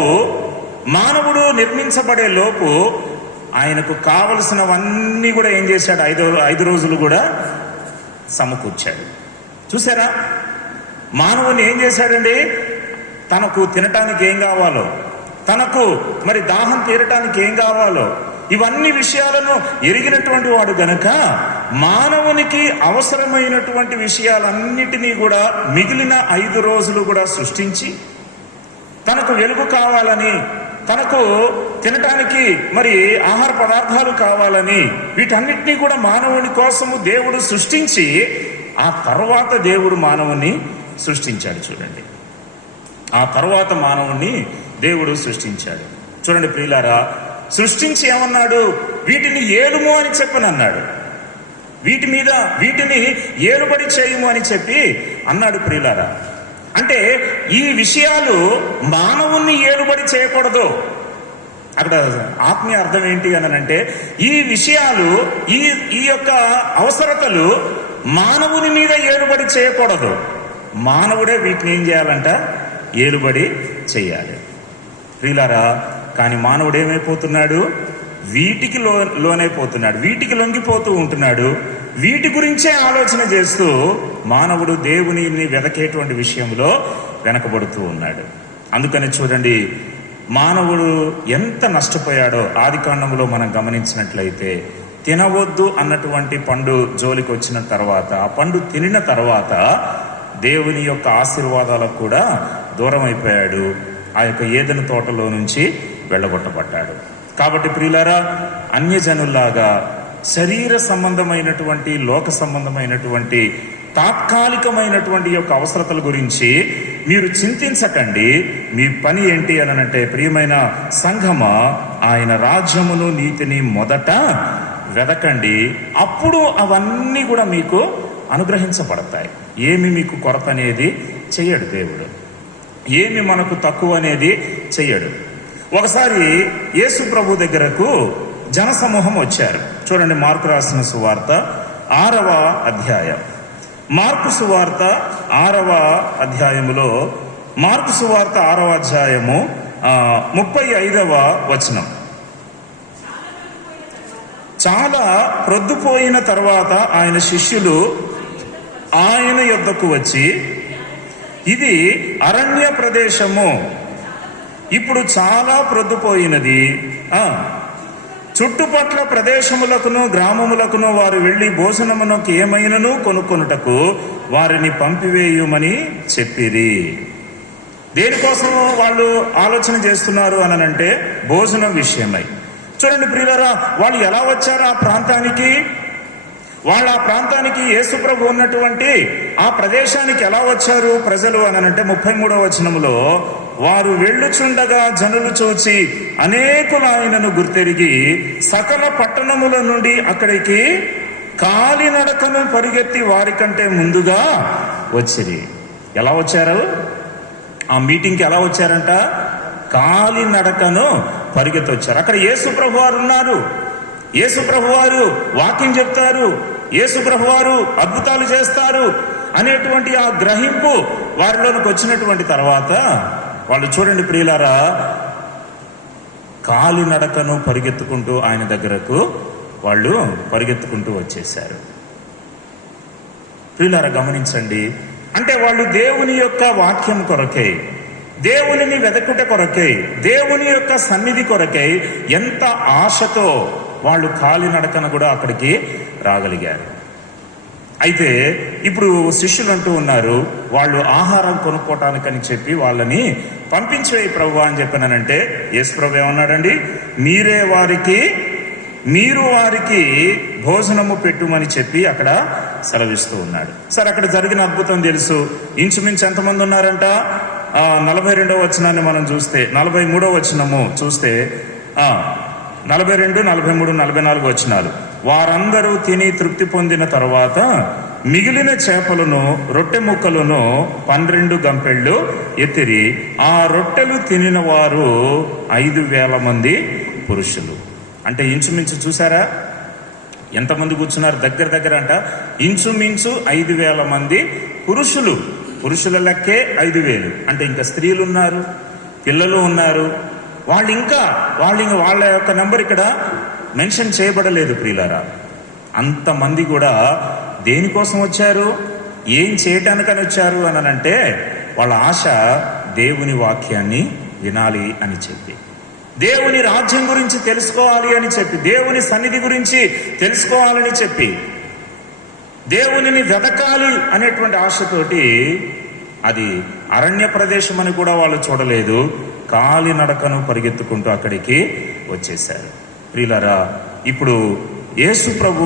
మానవుడు నిర్మించబడే లోపు ఆయనకు కావలసినవన్నీ కూడా ఏం చేశాడు? 5 రోజులు కూడా సమకూర్చాడు. చూసారా, మానవుని ఏం చేశాడండి? తనకు తినటానికి ఏం కావాలో, తనకు మరి దాహం తీరటానికి ఏం కావాలో, ఇవన్నీ విషయాలను ఎరిగినటువంటి వాడు గనక మానవునికి అవసరమైనటువంటి విషయాలన్నిటినీ కూడా మిగిలిన 5 రోజులు కూడా సృష్టించి, తనకు వెలుగు కావాలని, తనకు తినటానికి మరి ఆహార పదార్థాలు కావాలని, వీటన్నిటినీ కూడా మానవుని కోసము దేవుడు సృష్టించి, ఆ తర్వాత దేవుడు మానవుని సృష్టించాడు. చూడండి, ఆ తర్వాత మానవుణ్ణి దేవుడు సృష్టించాడు. చూడండి ప్రియులారా, సృష్టించి ఏమన్నాడు? వీటిని ఏలుము అని చెప్పనన్నాడు. వీటిని ఏలుబడి చేయుము అని చెప్పి అన్నాడు ప్రియులారా. అంటే ఈ విషయాలు మానవుణ్ణి ఏలుబడి చేయకూడదు. అక్కడ ఆత్మీయ అర్థం ఏంటి అని అంటే, ఈ విషయాలు, ఈ యొక్క అవసరతలు మానవుని మీద ఏలుబడి చేయకూడదు. మానవుడే వీటిని ఏం చేయాలంట? ఏలుబడి చేయాలి. ప్రియులారా, కానీ మానవుడు ఏమైపోతున్నాడు? వీటికి లోనైపోతున్నాడు, వీటికి లొంగిపోతూ ఉంటున్నాడు. వీటి గురించే ఆలోచన చేస్తూ మానవుడు దేవునిని వెదకేటువంటి విషయంలో వెనకబడుతూ ఉన్నాడు. అందుకని చూడండి, మానవుడు ఎంత నష్టపోయాడో ఆదికాండంలో మనం గమనించినట్లయితే, తినవద్దు అన్నటువంటి పండు జోలికి వచ్చిన తర్వాత, ఆ పండు తినిన తర్వాత దేవుని యొక్క ఆశీర్వాదాలకు కూడా దూరం అయిపోయాడు. ఆ యొక్క ఏదెను తోటలో నుంచి వెళ్ళగొట్టబడ్డాడు. కాబట్టి ప్రియులారా, అన్యజనుల్లాగా శరీర సంబంధమైనటువంటి, లోక సంబంధమైనటువంటి, తాత్కాలికమైనటువంటి యొక్క అవసరతల గురించి మీరు చింతించకండి. మీ పని ఏంటి అని అంటే, ప్రియమైన సంఘమా, ఆయన రాజ్యమును నీతిని మొదట వెదకండి, అప్పుడు అవన్నీ కూడా మీకు అనుగ్రహించబడతాయి. ఏమి మీకు కొరత అనేది చెయ్యడు దేవుడు, ఏమి మనకు తక్కువ అనేది చెయ్యడు. ఒకసారి యేసు ప్రభు దగ్గరకు జనసమూహం వచ్చారు. చూడండి, మార్కు రాసిన సువార్త 6వ అధ్యాయం. మార్కు సువార్త 6వ అధ్యాయములో, మార్కు సువార్త 6వ అధ్యాయము 35వ వచనం. చాలా ప్రొద్దుపోయిన తర్వాత ఆయన శిష్యులు ఆయన యొద్దకు వచ్చి, ఇది అరణ్య ప్రదేశము, ఇప్పుడు చాలా ప్రొద్దుపోయినది, చుట్టుపట్ల ప్రదేశములకును గ్రామములకును వారు వెళ్లి భోజనమునకు ఏమైనను కొనుక్కొనుటకు వారిని పంపివేయుమని చెప్పిరి. దేనికోసం వాళ్ళు ఆలోచన చేస్తున్నారు అనంటే, భోజనం విషయమై. చూడండి ప్రియులారా, వాళ్ళు ఎలా వచ్చారు ఆ ప్రాంతానికి? వాళ్ళు ఆ ప్రాంతానికి, యేసుప్రభు ఉన్నటువంటి ఆ ప్రదేశానికి ఎలా వచ్చారు ప్రజలు అనంటే, 33వ వచనములో, వారు వెళ్ళుచుండగా జనులు చూచి అనేకులు ఆయనను గుర్తెరిగి సకల పట్టణముల నుండి అక్కడికి కాలినడకను పరిగెత్తి వారికంటే ముందుగా వచ్చిరి. ఎలా వచ్చారు? ఆ మీటింగ్కి ఎలా వచ్చారంట? కాలినడకను పరిగెత్తి వచ్చారు. అక్కడ యేసు ప్రభు వారు ఉన్నారు. యేసు ప్రభు వారు వాక్యం చెప్తారు, యేసు ప్రభు వారు అద్భుతాలు చేస్తారు అనేటువంటి ఆ గ్రహింపు వారిలోనికి వచ్చినటువంటి తర్వాత వాళ్ళు, చూడండి ప్రియులారా, కాలినడకను పరిగెత్తుకుంటూ ఆయన దగ్గరకు వాళ్ళు పరిగెత్తుకుంటూ వచ్చేశారు. ప్రియులారా, గమనించండి, అంటే వాళ్ళు దేవుని యొక్క వాక్యం కొరకై, దేవునిని వెదకుట కొరకై, దేవుని యొక్క సన్నిధి కొరకై ఎంత ఆశతో వాళ్ళు కాలినడకన కూడా అక్కడికి రాగలిగారు. అయితే ఇప్పుడు శిష్యులు అంటూ ఉన్నారు, వాళ్ళు ఆహారం కొనుక్కోవటానికని చెప్పి వాళ్ళని పంపించేయి ప్రభు అని చెప్పానంటే, యేసు ప్రభు ఏమన్నాడండి? మీరు వారికి భోజనము పెట్టుమని చెప్పి అక్కడ సెలవిస్తూ ఉన్నాడు. సరే, అక్కడ జరిగిన అద్భుతం తెలుసు. ఇంచుమించు ఎంతమంది ఉన్నారంట? 42వ వచనాన్ని మనం చూస్తే, 43వ వచనము చూస్తే, 42, 43, 44 వచనాలు. వారందరూ తిని తృప్తి పొందిన తర్వాత మిగిలిన చేపలను, రొట్టె ముక్కలను 12 గంపెళ్ళు ఎత్తిరి. ఆ రొట్టెలు తినిన వారు 5,000 మంది పురుషులు. అంటే ఇంచుమించు చూసారా ఎంతమంది కూర్చున్నారు? దగ్గర అంట ఇంచుమించు 5,000 మంది పురుషులు. పురుషుల లెక్కే 5,000. అంటే ఇంకా స్త్రీలు ఉన్నారు, పిల్లలు ఉన్నారు. వాళ్ళ యొక్క నెంబర్ ఇక్కడ మెన్షన్ చేయబడలేదు ప్రియులారా. అంతమంది కూడా దేనికోసం వచ్చారు? ఏం చేయటానికని వచ్చారు అనంటే, వాళ్ళ ఆశ దేవుని వాక్యాన్ని వినాలి అని చెప్పి, దేవుని రాజ్యం గురించి తెలుసుకోవాలి అని చెప్పి, దేవుని సన్నిధి గురించి తెలుసుకోవాలని చెప్పి, దేవునిని వెదకాలి అనేటువంటి ఆశతోటి, అది అరణ్య ప్రదేశం అని కూడా వాళ్ళు చూడలేదు, కాలినడకను పరిగెత్తుకుంటూ అక్కడికి వచ్చేశారు. ప్రియులారా, ఇప్పుడు యేసు ప్రభు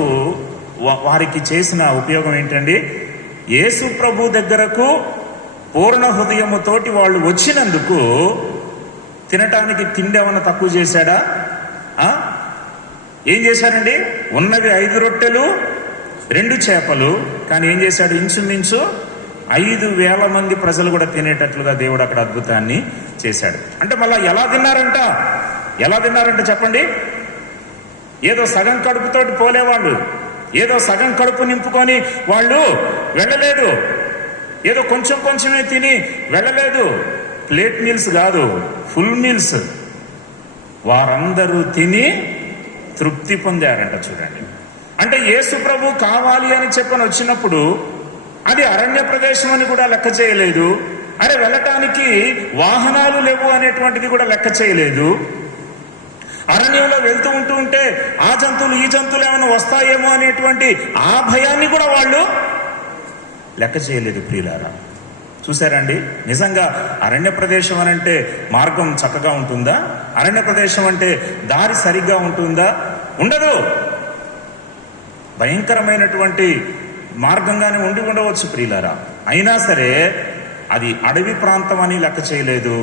వారికి చేసిన ఉపయోగం ఏంటండి? యేసు ప్రభు దగ్గరకు పూర్ణ హృదయముతోటి వాళ్ళు వచ్చినందుకు తినటానికి తిండి ఏమన్నా తక్కువ చేశాడా? ఏం చేశారండి? ఉన్నవి 5 రొట్టెలు 2 చేపలు. కానీ ఏం చేశాడు? ఇంచుమించు 5,000 మంది ప్రజలు కూడా తినేటట్లుగా దేవుడు అక్కడ అద్భుతాన్ని చేశాడు. అంటే మళ్ళా ఎలా తిన్నారంట చెప్పండి? ఏదో సగం కడుపుతోటి పోలేవాళ్ళు, ఏదో సగం కడుపు నింపుకొని వాళ్ళు వెళ్ళలేదు, ఏదో కొంచెమే తిని వెళ్ళలేదు. ప్లేట్ మీల్స్ కాదు, ఫుల్ మీల్స్. వారందరూ తిని తృప్తి పొందారంట. చూడండి, అంటే యేసు ప్రభు కావాలి అని చెప్పని వచ్చినప్పుడు అది అరణ్య ప్రదేశం అని కూడా లెక్క చేయలేదు. అరే వెళ్ళటానికి వాహనాలు లేవు అనేటువంటిది కూడా లెక్క చేయలేదు. అరణ్యంలో వెళ్తూ ఉంటే ఆ జంతువులు ఈ జంతువులు ఏమైనా వస్తాయేమో అనేటువంటి ఆ భయాన్ని కూడా వాళ్ళు లెక్క చేయలేదు. ప్రియులారా, చూసారండి, నిజంగా అరణ్య ప్రదేశం అని అంటే మార్గం చక్కగా ఉంటుందా? అరణ్య ప్రదేశం అంటే దారి సరిగ్గా ఉంటుందా? ఉండదు. భయంకరమైనటువంటి మార్గంగానే ఉండవచ్చు ప్రియులారా. అయినా సరే అది అడవి ప్రాంతం అని లెక్క చేయలేదు.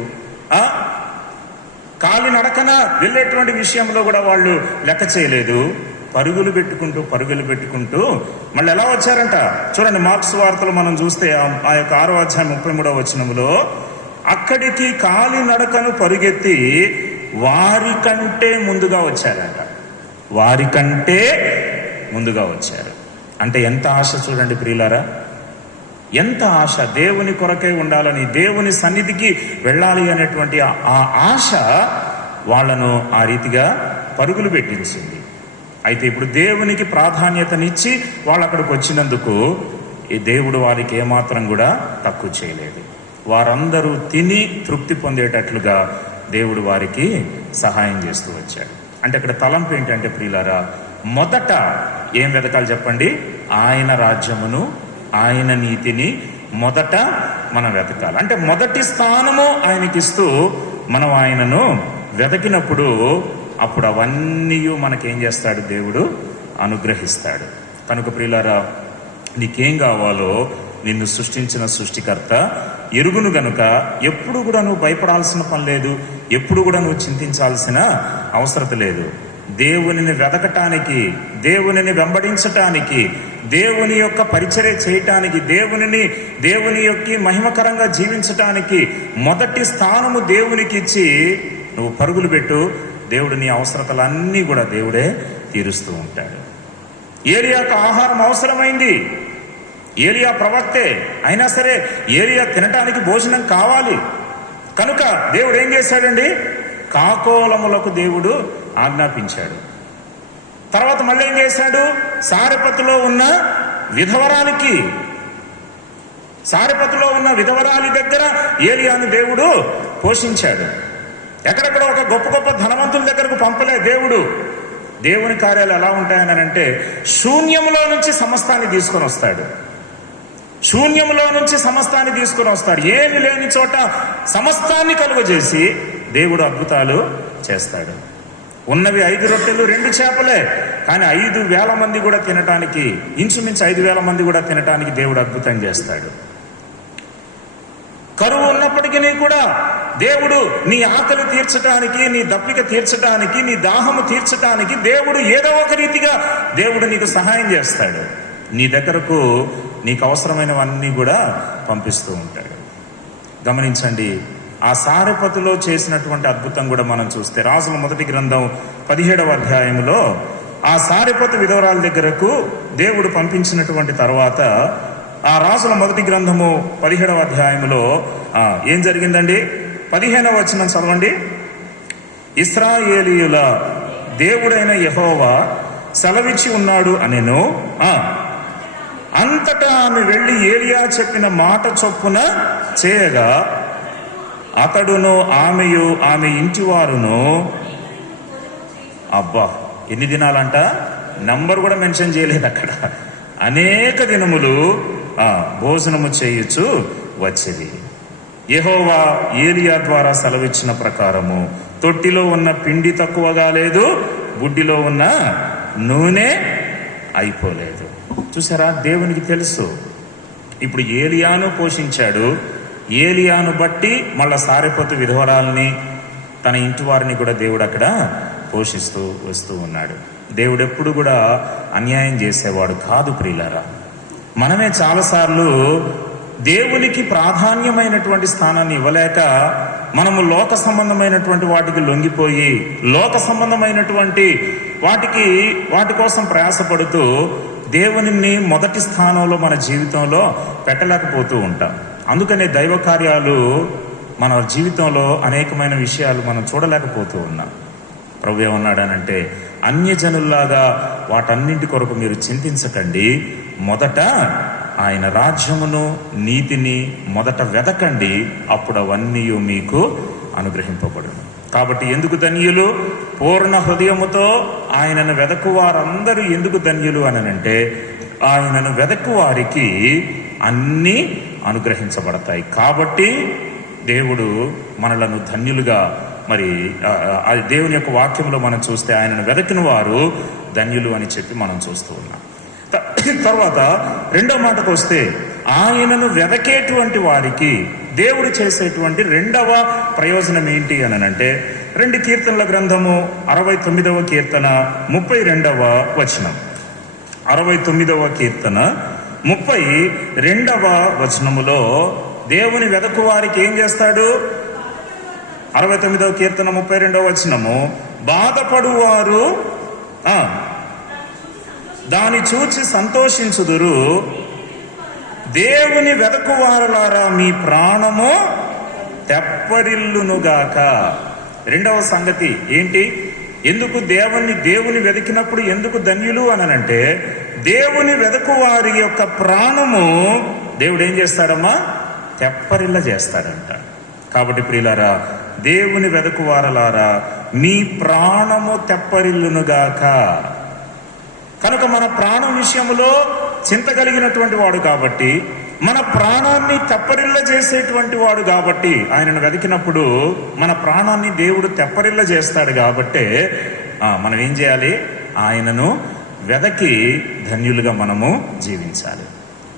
కాలి నడకన వెళ్ళేటువంటి విషయంలో కూడా వాళ్ళు లెక్క చేయలేదు. పరుగులు పెట్టుకుంటూ మళ్ళీ ఎలా వచ్చారంట చూడండి. మార్క్స్ వార్తలు మనం చూస్తే ఆ యొక్క 6వ అధ్యాయం 33వ వచనములో అక్కడికి కాలి నడకను పరుగెత్తి వారికంటే ముందుగా వచ్చారంట. వారికంటే ముందుగా వచ్చారు. అంటే ఎంత ఆశ చూడండి ప్రియులారా, ఎంత ఆశ! దేవుని కొరకే ఉండాలని, దేవుని సన్నిధికి వెళ్ళాలి అనేటువంటి ఆ ఆశ వాళ్లను ఆ రీతిగా పరుగులు పెట్టించింది. అయితే ఇప్పుడు దేవునికి ప్రాధాన్యతనిచ్చి వాళ్ళు అక్కడికి వచ్చినందుకు ఈ దేవుడు వారికి ఏమాత్రం కూడా తక్కువ చేయలేదు. వారందరూ తిని తృప్తి పొందేటట్లుగా దేవుడు వారికి సహాయం చేస్తూ వచ్చాడు. అంటే అక్కడ తలంపు ఏంటంటే ప్రియులారా, మొదట ఏం వెతకాలి చెప్పండి? ఆయన రాజ్యమును, ఆయన నీతిని మొదట మనం వెతకాలి. అంటే మొదటి స్థానము ఆయనకిస్తూ మనం ఆయనను వెతకినప్పుడు అప్పుడు అవన్నీ మనకేం చేస్తాడు? దేవుడు అనుగ్రహిస్తాడు. కనుక ప్రియులారా, నీకేం కావాలో నిన్ను సృష్టించిన సృష్టికర్త ఎరుగును గనుక ఎప్పుడు కూడా నువ్వు భయపడాల్సిన పని లేదు, ఎప్పుడు కూడా నువ్వు చింతించాల్సిన అవసరం లేదు. దేవునిని వెతకటానికి, దేవునిని వెంబడించటానికి, దేవుని యొక్క పరిచర్య చేయటానికి, దేవుని యొక్క మహిమకరంగా జీవించటానికి మొదటి స్థానము దేవునికి ఇచ్చి నువ్వు పరుగులు పెట్టు. దేవుడు నీ అవసరతలన్నీ కూడా దేవుడే తీరుస్తూ ఉంటాడు. ఏలియాకు ఆహారం అవసరమైంది, ఏలియా ప్రవక్తే అయినా సరే ఏలియా తినటానికి భోజనం కావాలి. కనుక దేవుడు ఏం చేశాడండి? కాకోలములకు దేవుడు ఆజ్ఞాపించాడు. తర్వాత మళ్ళీ ఏం చేశాడు? సారెపతులో ఉన్న విధవరాలి దగ్గర ఏలియాను దేవుడు పోషించాడు. ఎక్కడెక్కడ ఒక గొప్ప గొప్ప ధనవంతుల దగ్గరకు పంపలే దేవుడు. దేవుని కార్యాలు ఎలా ఉంటాయని అంటే శూన్యములో నుంచి సమస్తాన్ని తీసుకొని వస్తాడు. శూన్యములో నుంచి సమస్తాన్ని తీసుకొని వస్తాడు. ఏమి లేని చోట సమస్తాన్ని కలుగజేసి దేవుడు అద్భుతాలు చేస్తాడు. ఉన్నవి 5 రొట్టెలు 2 చేపలే, కానీ 5,000 మంది కూడా తినటానికి, ఇంచుమించు 5,000 మంది కూడా తినటానికి దేవుడు అద్భుతం చేస్తాడు. కరువు ఉన్నప్పటికీ కూడా దేవుడు నీ ఆకలి తీర్చడానికి, నీ దప్పిక తీర్చడానికి, నీ దాహము తీర్చడానికి దేవుడు ఏదో ఒక రీతిగా దేవుడు నీకు సహాయం చేస్తాడు. నీ దగ్గరకు నీకు అవసరమైనవన్నీ కూడా పంపిస్తూ ఉంటాడు. గమనించండి, ఆ సారెపతులో చేసినటువంటి అద్భుతం కూడా మనం చూస్తే రాజుల మొదటి గ్రంథం 17వ అధ్యాయంలో ఆ సారెపతు విధవరాల దగ్గరకు దేవుడు పంపించినటువంటి తర్వాత ఆ రాజుల మొదటి గ్రంథము 17వ అధ్యాయంలో ఏం జరిగిందండి? 15వ వచనం చదవండి. ఇశ్రాయేలీయుల దేవుడైన యెహోవా సెలవిచ్చి ఉన్నాడు అనెను. అంతటా ఆమె వెళ్లి ఏలియా చెప్పిన మాట చొప్పున చేయగా అతడును ఆమెయు ఆమె ఇంటివారును, అబ్బా ఎన్ని దినాలంట, నంబర్ కూడా మెన్షన్ చేయలేదు అక్కడ, అనేక దినములు భోజనము చేయొచ్చు వచ్చేది. యెహోవా ఏలియా ద్వారా సెలవిచ్చిన ప్రకారము తొట్టిలో ఉన్న పిండి తక్కువగా లేదు, బుడ్డిలో ఉన్న నూనె అయిపోలేదు. చూసారా, దేవునికి తెలుసు. ఇప్పుడు ఏలియాను పోషించాడు. ఏలియాను బట్టి మళ్ళా సారెపతు విధవరాల్ని, తన ఇంటి వారిని కూడా దేవుడు అక్కడ పోషిస్తూ వస్తూ ఉన్నాడు. దేవుడు ఎప్పుడు కూడా అన్యాయం చేసేవాడు కాదు ప్రియులారా. మనమే చాలాసార్లు దేవునికి ప్రాధాన్యమైనటువంటి స్థానాన్ని ఇవ్వలేక మనము లోక సంబంధమైనటువంటి వాటికి లొంగిపోయి లోక సంబంధమైనటువంటి వాటి కోసం ప్రయాసపడుతూ దేవునిని మొదటి స్థానంలో మన జీవితంలో పెట్టలేకపోతూ ఉంటాం. అందుకనే దైవ కార్యాలు మన జీవితంలో అనేకమైన విషయాలు మనం చూడలేకపోతూ ఉన్నాం. ప్రభు ఏమన్నాడనంటే, అన్యజనుల్లాగా వాటన్నింటి కొరకు మీరు చింతించకండి, మొదట ఆయన రాజ్యమును నీతిని మొదట వెదకండి, అప్పుడు అవన్నీ మీకు అనుగ్రహింపబడును. కాబట్టి ఎందుకు ధన్యులు? పూర్ణ హృదయముతో ఆయనను వెదకు వారందరూ ఎందుకు ధన్యులు అనంటే, ఆయనను వెదకు వారికి అన్నీ అనుగ్రహించబడతాయి. కాబట్టి దేవుడు మనలను ధన్యులుగా, మరి దేవుని యొక్క వాక్యంలో మనం చూస్తే ఆయనను వెదకిన వారు ధన్యులు అని చెప్పి మనం చూస్తూ ఉన్నాం. తర్వాత రెండో మాటకు వస్తే, ఆయనను వెదకేటువంటి వారికి దేవుడు చేసేటువంటి రెండవ ప్రయోజనం ఏంటి అనంటే, 2 కీర్తనల గ్రంథము 69వ కీర్తన 32వ వచనం. 69వ కీర్తన 32వ వచనములో దేవుని వెదకు వారికి ఏం చేస్తాడు? 69వ కీర్తన 32వ వచనము, బాధపడువారు దాని చూచి సంతోషించుదురు, దేవుని వెదకువారులారా మీ ప్రాణము తెప్పరిల్లునుగాక. రెండవ సంగతి ఏంటి? ఎందుకు దేవుని వెతికినప్పుడు ఎందుకు ధన్యులు అనంటే, దేవుని వెదకు వారి యొక్క ప్రాణము దేవుడు ఏం చేస్తాడమ్మా? తెప్పరిల్ల చేస్తాడంట. కాబట్టి ప్రియులారా, దేవుని వెదకు వారలారా మీ ప్రాణము తెప్పరిల్లునుగాక. కనుక మన ప్రాణం విషయంలో చింత కలిగినటువంటి వాడు కాబట్టి, మన ప్రాణాన్ని తెప్పరిల్ల చేసేటువంటి వాడు కాబట్టి, ఆయనను వెతికినప్పుడు మన ప్రాణాన్ని దేవుడు తెప్పరిల్ల చేస్తాడు. కాబట్టే మనం ఏం చేయాలి? ఆయనను వెదకి ధన్యులుగా మనము జీవించాలి.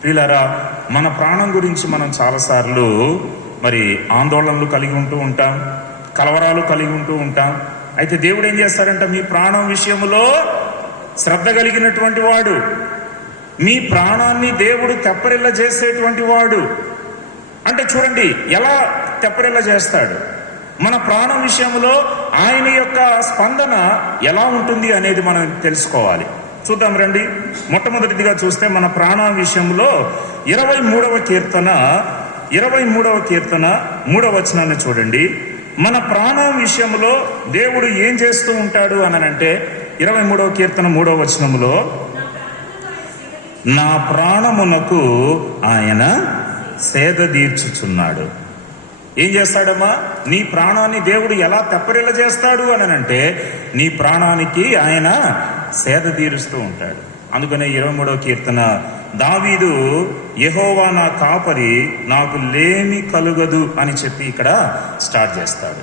ప్రియులారా, మన ప్రాణం గురించి మనం చాలాసార్లు మరి ఆందోళనలు కలిగి ఉంటూ ఉంటాం, కలవరాలు కలిగి ఉంటూ ఉంటాం. అయితే దేవుడు ఏం చేస్తాడంటే, మీ ప్రాణం విషయంలో శ్రద్ధ కలిగినటువంటి వాడు, మీ ప్రాణాన్ని దేవుడు తెప్పరిల్ల చేసేటువంటి వాడు. అంటే చూడండి ఎలా తెప్పరిల్ల చేస్తాడు. మన ప్రాణం విషయంలో ఆయన యొక్క స్పందన ఎలా ఉంటుంది అనేది మనం తెలుసుకోవాలి. చూద్దాం రండి. మొట్టమొదటిదిగా చూస్తే మన ప్రాణం విషయంలో 23వ కీర్తన 3వ వచనాన్ని చూడండి. మన ప్రాణం విషయంలో దేవుడు ఏం చేస్తూ ఉంటాడు అనంటే, 23వ కీర్తన 3వ వచనములో, నా ప్రాణమునకు ఆయన సేద తీర్చుచున్నాడు. ఏం చేస్తాడమ్మా? నీ ప్రాణాన్ని దేవుడు ఎలా తెప్పరిల్ల చేస్తాడు అనంటే, నీ ప్రాణానికి ఆయన సేద తీరుస్తూ ఉంటాడు. అందుకనే 23వ కీర్తన దావీదు, యెహోవా నా కాపరి, నాకు లేమి కలుగదు అని చెప్పి ఇక్కడ స్టార్ట్ చేస్తాడు.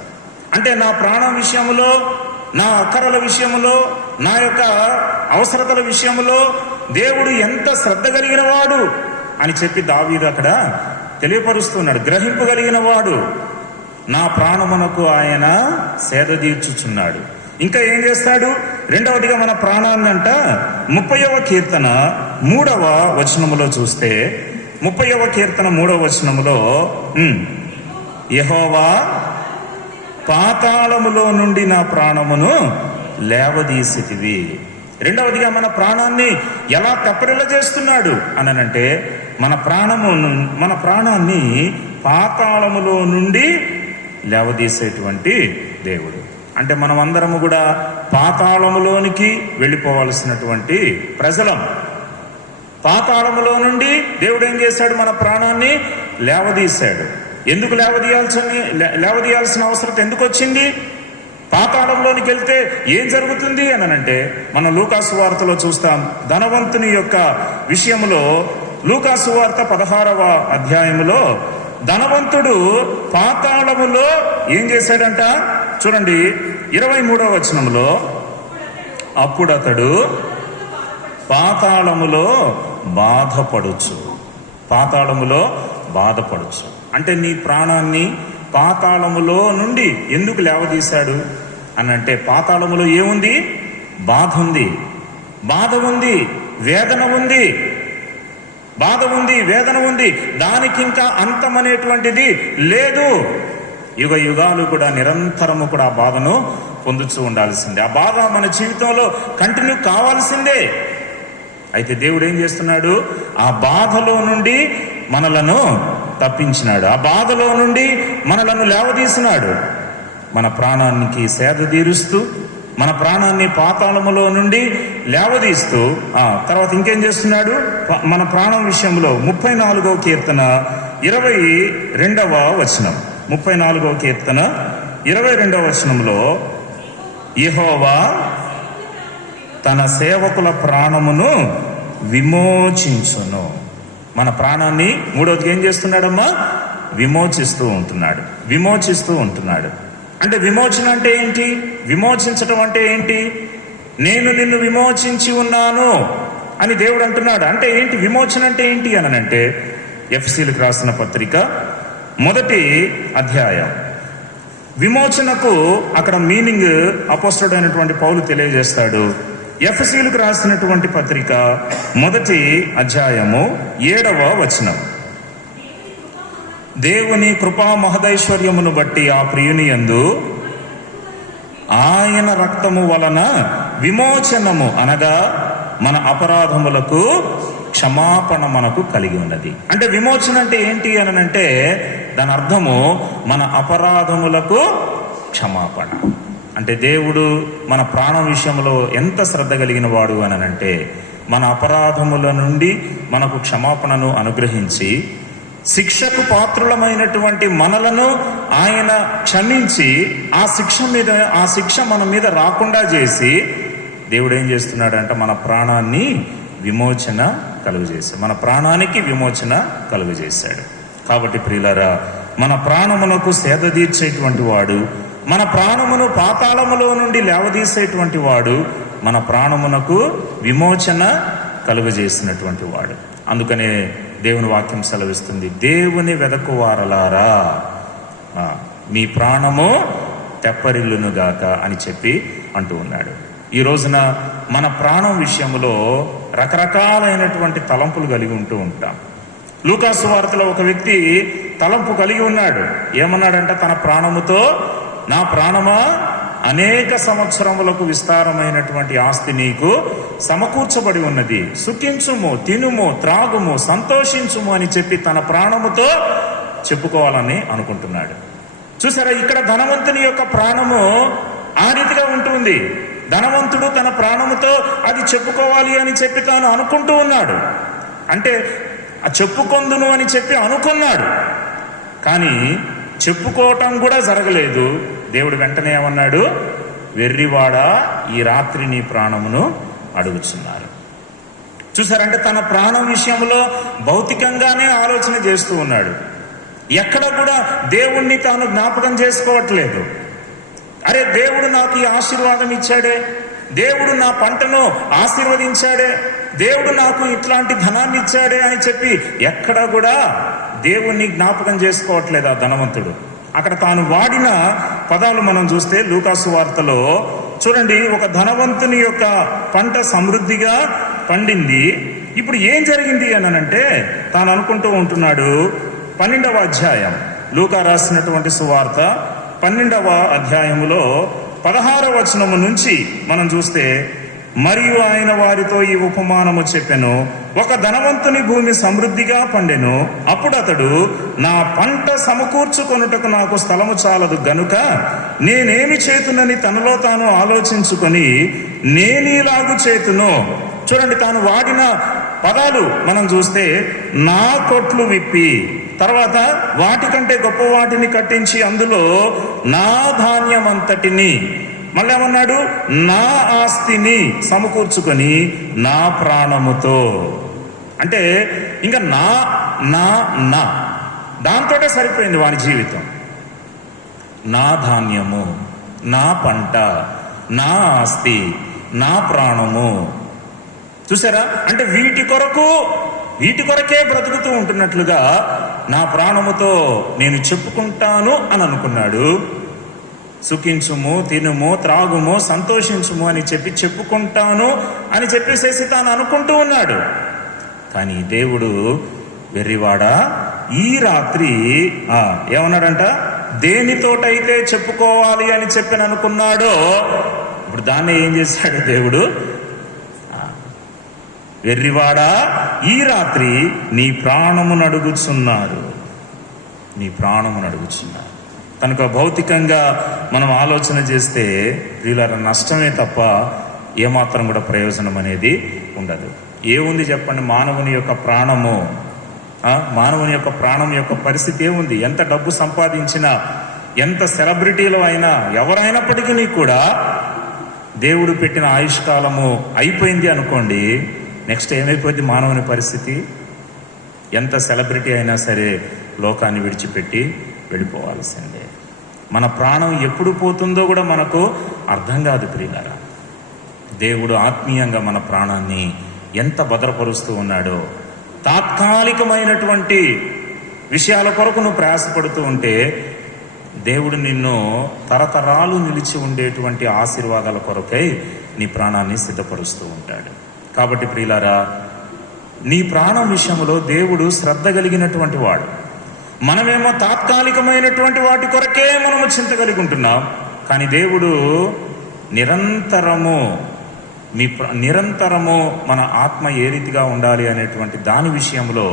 అంటే నా ప్రాణం విషయంలో, నా అక్కరల విషయంలో, నా యొక్క అవసరతల విషయంలో దేవుడు ఎంత శ్రద్ధ కలిగిన వాడు అని చెప్పి దావీదు అక్కడ తెలియపరుస్తున్నాడు. గ్రహింపు కలిగిన వాడు, నా ప్రాణమునకు ఆయన సేద తీర్చుచున్నాడు. ఇంకా ఏం చేస్తాడు? రెండవదిగా మన ప్రాణాన్ని అంట 30వ కీర్తన 3వ వచనములో చూస్తే, 30వ కీర్తన 3వ వచనములో, యెహోవా పాతాళములో నుండి నా ప్రాణమును లేవదీసితివి. రెండవదిగా మన ప్రాణాన్ని ఎలా తెప్పరిల్ల చేస్తున్నాడు అనంటే, మన ప్రాణాన్ని పాతాళములో నుండి లేవదీసేటువంటి దేవుడు. అంటే మనం అందరము కూడా పాతాళములోనికి వెళ్ళిపోవలసినటువంటి ప్రజలం. పాతాళములో నుండి దేవుడు ఏం చేశాడు? మన ప్రాణాన్ని లేవదీశాడు. ఎందుకు లేవదీయాల్సిన అవసరం ఎందుకు వచ్చింది? పాతాళంలోనికి వెళ్తే ఏం జరుగుతుంది అనంటే, మనం లూకాసు వార్తలో చూస్తాం. ధనవంతుని యొక్క విషయంలో లూకాసు వార్త 16వ అధ్యాయములో ధనవంతుడు పాతాళములో ఏం చేశాడంట? చూడండి 23వ వచనంలో, అప్పుడు అతడు పాతాళములో బాధపడుచు. అంటే నీ ప్రాణాన్ని పాతాళములో నుండి ఎందుకు లేవదీశాడు అనంటే, పాతాళములో ఏముంది? బాధ ఉంది, వేదన ఉంది. దానికి ఇంకా అంతం అనేటువంటిది లేదు. యుగ యుగాలు కూడా నిరంతరము కూడా ఆ బాధను పొందుతూ ఉండాల్సిందే. ఆ బాధ మన జీవితంలో కంటిన్యూ కావాల్సిందే. అయితే దేవుడు ఏం చేస్తున్నాడు? ఆ బాధలో నుండి మనలను తప్పించినాడు. ఆ బాధలో నుండి మనలను లేవదీసినాడు. మన ప్రాణానికి సేద తీరుస్తూ, మన ప్రాణాన్ని పాతాళములో నుండి లేవదీస్తూ తర్వాత ఇంకేం చేస్తున్నాడు? మన ప్రాణం విషయంలో 34వ కీర్తన 22వ వచనం, 34వ కీర్తన 22వ వచనంలో, యెహోవా తన సేవకుల ప్రాణమును విమోచించును. మన ప్రాణాన్ని మూడోది ఏం చేస్తున్నాడమ్మా? విమోచిస్తూ ఉంటున్నాడు. అంటే విమోచన అంటే ఏంటి? విమోచించటం అంటే ఏంటి? నేను నిన్ను విమోచించి ఉన్నాను అని దేవుడు అంటున్నాడు. అంటే ఏంటి విమోచన అంటే ఏంటి అని అంటే, ఎఫెసీయులకు రాసిన పత్రిక 1వ అధ్యాయం. విమోచనకు అక్కడ మీనింగ్ అపోస్తలుడైనటువంటి పౌలు తెలియజేస్తాడు. ఎఫెసీయులకు రాసినటువంటి పత్రిక 1వ అధ్యాయము 7వ వచనం. దేవుని కృపా మహదైశ్వర్యమును బట్టి ఆ ప్రియుని యందు ఆయన రక్తము వలన విమోచనము అనగా మన అపరాధములకు క్షమాపణ మనకు కలిగి ఉన్నది. అంటే విమోచన అంటే ఏంటి అని అంటే, దాని అర్థము మన అపరాధములకు క్షమాపణ. అంటే దేవుడు మన ప్రాణం విషయంలో ఎంత శ్రద్ధ కలిగిన వాడు అని అంటే, మన అపరాధముల నుండి మనకు క్షమాపణను అనుగ్రహించి, శిక్షకు పాత్రులమైనటువంటి మనలను ఆయన క్షమించి ఆ శిక్ష మన మీద రాకుండా చేసి, దేవుడు ఏం చేస్తున్నాడంటే మన ప్రాణాన్ని విమోచన కలుగజేశాడు. మన ప్రాణానికి విమోచన కలుగజేశాడు. కాబట్టి ప్రియులారా, మన ప్రాణమునకు సేద తీర్చేటువంటి వాడు, మన ప్రాణమును పాతాళములో నుండి లేవదీసేటువంటి వాడు, మన ప్రాణమునకు విమోచన కలుగజేసినటువంటి వాడు. అందుకనే దేవుని వాక్యం సెలవిస్తుంది, దేవుని వెదకువారలారా మీ ప్రాణము తెప్పరిల్లునుగాక అని చెప్పి అంటూ ఉన్నాడు. ఈ రోజున మన ప్రాణం విషయంలో రకరకాలైనటువంటి తలంపులు కలిగి ఉంటూ ఉంటాం. లూకాసు వార్తలో ఒక వ్యక్తి తలంపు కలిగి ఉన్నాడు. ఏమన్నాడంటే, తన ప్రాణముతో, నా ప్రాణమా, అనేక సంవత్సరములకు విస్తారమైనటువంటి ఆస్తి నీకు సమకూర్చబడి ఉన్నది, సుఖించుము, తినుము, త్రాగుము, సంతోషించుము అని చెప్పి తన ప్రాణముతో చెప్పుకోవాలని అనుకుంటున్నాడు. చూసారా, ఇక్కడ ధనవంతుని యొక్క ప్రాణము ఆ రీతిగా ఉంటుంది. ధనవంతుడు తన ప్రాణముతో అది చెప్పుకోవాలి అని చెప్పి తాను అనుకుంటూ ఉన్నాడు. అంటే ఆ చెప్పుకొందును అని చెప్పి అనుకున్నాడు, కానీ చెప్పుకోవటం కూడా జరగలేదు. దేవుడు వెంటనే ఏమన్నాడు? వెర్రివాడా, ఈ రాత్రి నీ ప్రాణమును అడుగుచున్నారు. చూసారంటే తన ప్రాణం విషయంలో భౌతికంగానే ఆలోచన చేస్తూ ఉన్నాడు. ఎక్కడ కూడా దేవుణ్ణి తాను జ్ఞాపకం చేసుకోవట్లేదు. అరే, దేవుడు నాకు ఈ ఆశీర్వాదం ఇచ్చాడే, దేవుడు నా పంటను ఆశీర్వదించాడే, దేవుడు నాకు ఇట్లాంటి ధనాన్ని ఇచ్చాడే అని చెప్పి ఎక్కడ కూడా దేవుణ్ణి జ్ఞాపకం చేసుకోవట్లేదు ఆ ధనవంతుడు. అక్కడ తాను వాడిన పదాలు మనం చూస్తే లూకాసు వార్తలో చూడండి, ఒక ధనవంతుని యొక్క పంట సమృద్ధిగా పండింది. ఇప్పుడు ఏం జరిగింది అని అంటే, తాను అనుకుంటూ ఉంటున్నాడు. 12వ అధ్యాయం, లూకా రాసినటువంటి సువార్త 12వ అధ్యాయములో 16వ వచనము నుంచి మనం చూస్తే, మరియు ఆయన వారితో ఈ ఉపమానము చెప్పెను, ఒక ధనవంతుని భూమి సమృద్ధిగా పండెను. అప్పుడు అతడు, నా పంట సమకూర్చుకొనుటకు నాకు స్థలము చాలదు గనుక నేనేమి చేతునని తనలో తాను ఆలోచించుకొని, నేనీలాగు చేతును. చూడండి, తాను వాడిన పదాలు మనం చూస్తే, నా కొట్లు విప్పి, తర్వాత వాటికంటే గొప్ప వాటిని కట్టించి అందులో నా ధాన్యం అంతటిని, మళ్ళీ ఏమన్నాడు, నా ఆస్తిని సమకూర్చుకొని నా ప్రాణముతో. అంటే ఇంకా నా నా నా దాంతోటే సరిపోయింది వాని జీవితం. నా ధాన్యము, నా పంట, నా ఆస్తి, నా ప్రాణము. చూసారా, అంటే వీటి కొరకే బ్రతుకుతూ ఉంటున్నట్లుగా నా ప్రాణముతో నేను చెప్పుకుంటాను అని అనుకున్నాడు. సుఖించుము, తినుము, త్రాగుము, సంతోషించుము అని చెప్పి చెప్పుకుంటాను అని చెప్పేసేసి తాను అనుకుంటూ ఉన్నాడు. కానీ దేవుడు, వెర్రివాడా, ఈ రాత్రి ఏమన్నాడంట, దేనితోటైతే చెప్పుకోవాలి అని చెప్పి అనుకున్నాడో ఇప్పుడు దాన్ని ఏం చేశాడు దేవుడు? వెర్రివాడా, ఈ రాత్రి నీ ప్రాణమును అడుగుచున్నారు. నీ ప్రాణమును అడుగుచున్నా. కనుక భౌతికంగా మనం ఆలోచన చేస్తే వీళ్ళ నష్టమే తప్ప ఏమాత్రం కూడా ప్రయోజనం అనేది ఉండదు. ఏముంది చెప్పండి? మానవుని యొక్క ప్రాణము, మానవుని యొక్క ప్రాణం యొక్క పరిస్థితి ఏముంది? ఎంత డబ్బు సంపాదించినా, ఎంత సెలబ్రిటీలో అయినా, ఎవరైనప్పటికీ కూడా దేవుడు పెట్టిన ఆయుష్కాలము అయిపోయింది అనుకోండి, నెక్స్ట్ ఏమైపోయింది మానవుని పరిస్థితి? ఎంత సెలబ్రిటీ అయినా సరే లోకాన్ని విడిచిపెట్టి వెళ్ళిపోవాల్సిందే. మన ప్రాణం ఎప్పుడు పోతుందో కూడా మనకు అర్థం కాదు ప్రియులారా. దేవుడు ఆత్మీయంగా మన ప్రాణాన్ని ఎంత భద్రపరుస్తూ ఉన్నాడో. తాత్కాలికమైనటువంటి విషయాల కొరకు నువ్వు ప్రయాసపడుతూ ఉంటే దేవుడు నిన్ను తరతరాలు నిలిచి ఉండేటువంటి ఆశీర్వాదాల కొరకై నీ ప్రాణాన్ని సిద్ధపరుస్తూ ఉంటాడు. కాబట్టి ప్రియులారా, నీ ప్రాణం విషయంలో దేవుడు శ్రద్ధ కలిగినటువంటి వాడు. మనమేమో తాత్కాలికమైనటువంటి వాటి కొరకే మనము చింత కలిగి ఉంటున్నాం. కానీ దేవుడు నిరంతరము మన ఆత్మ ఏ రీతిగా ఉండాలి అనేటువంటి దాని విషయంలో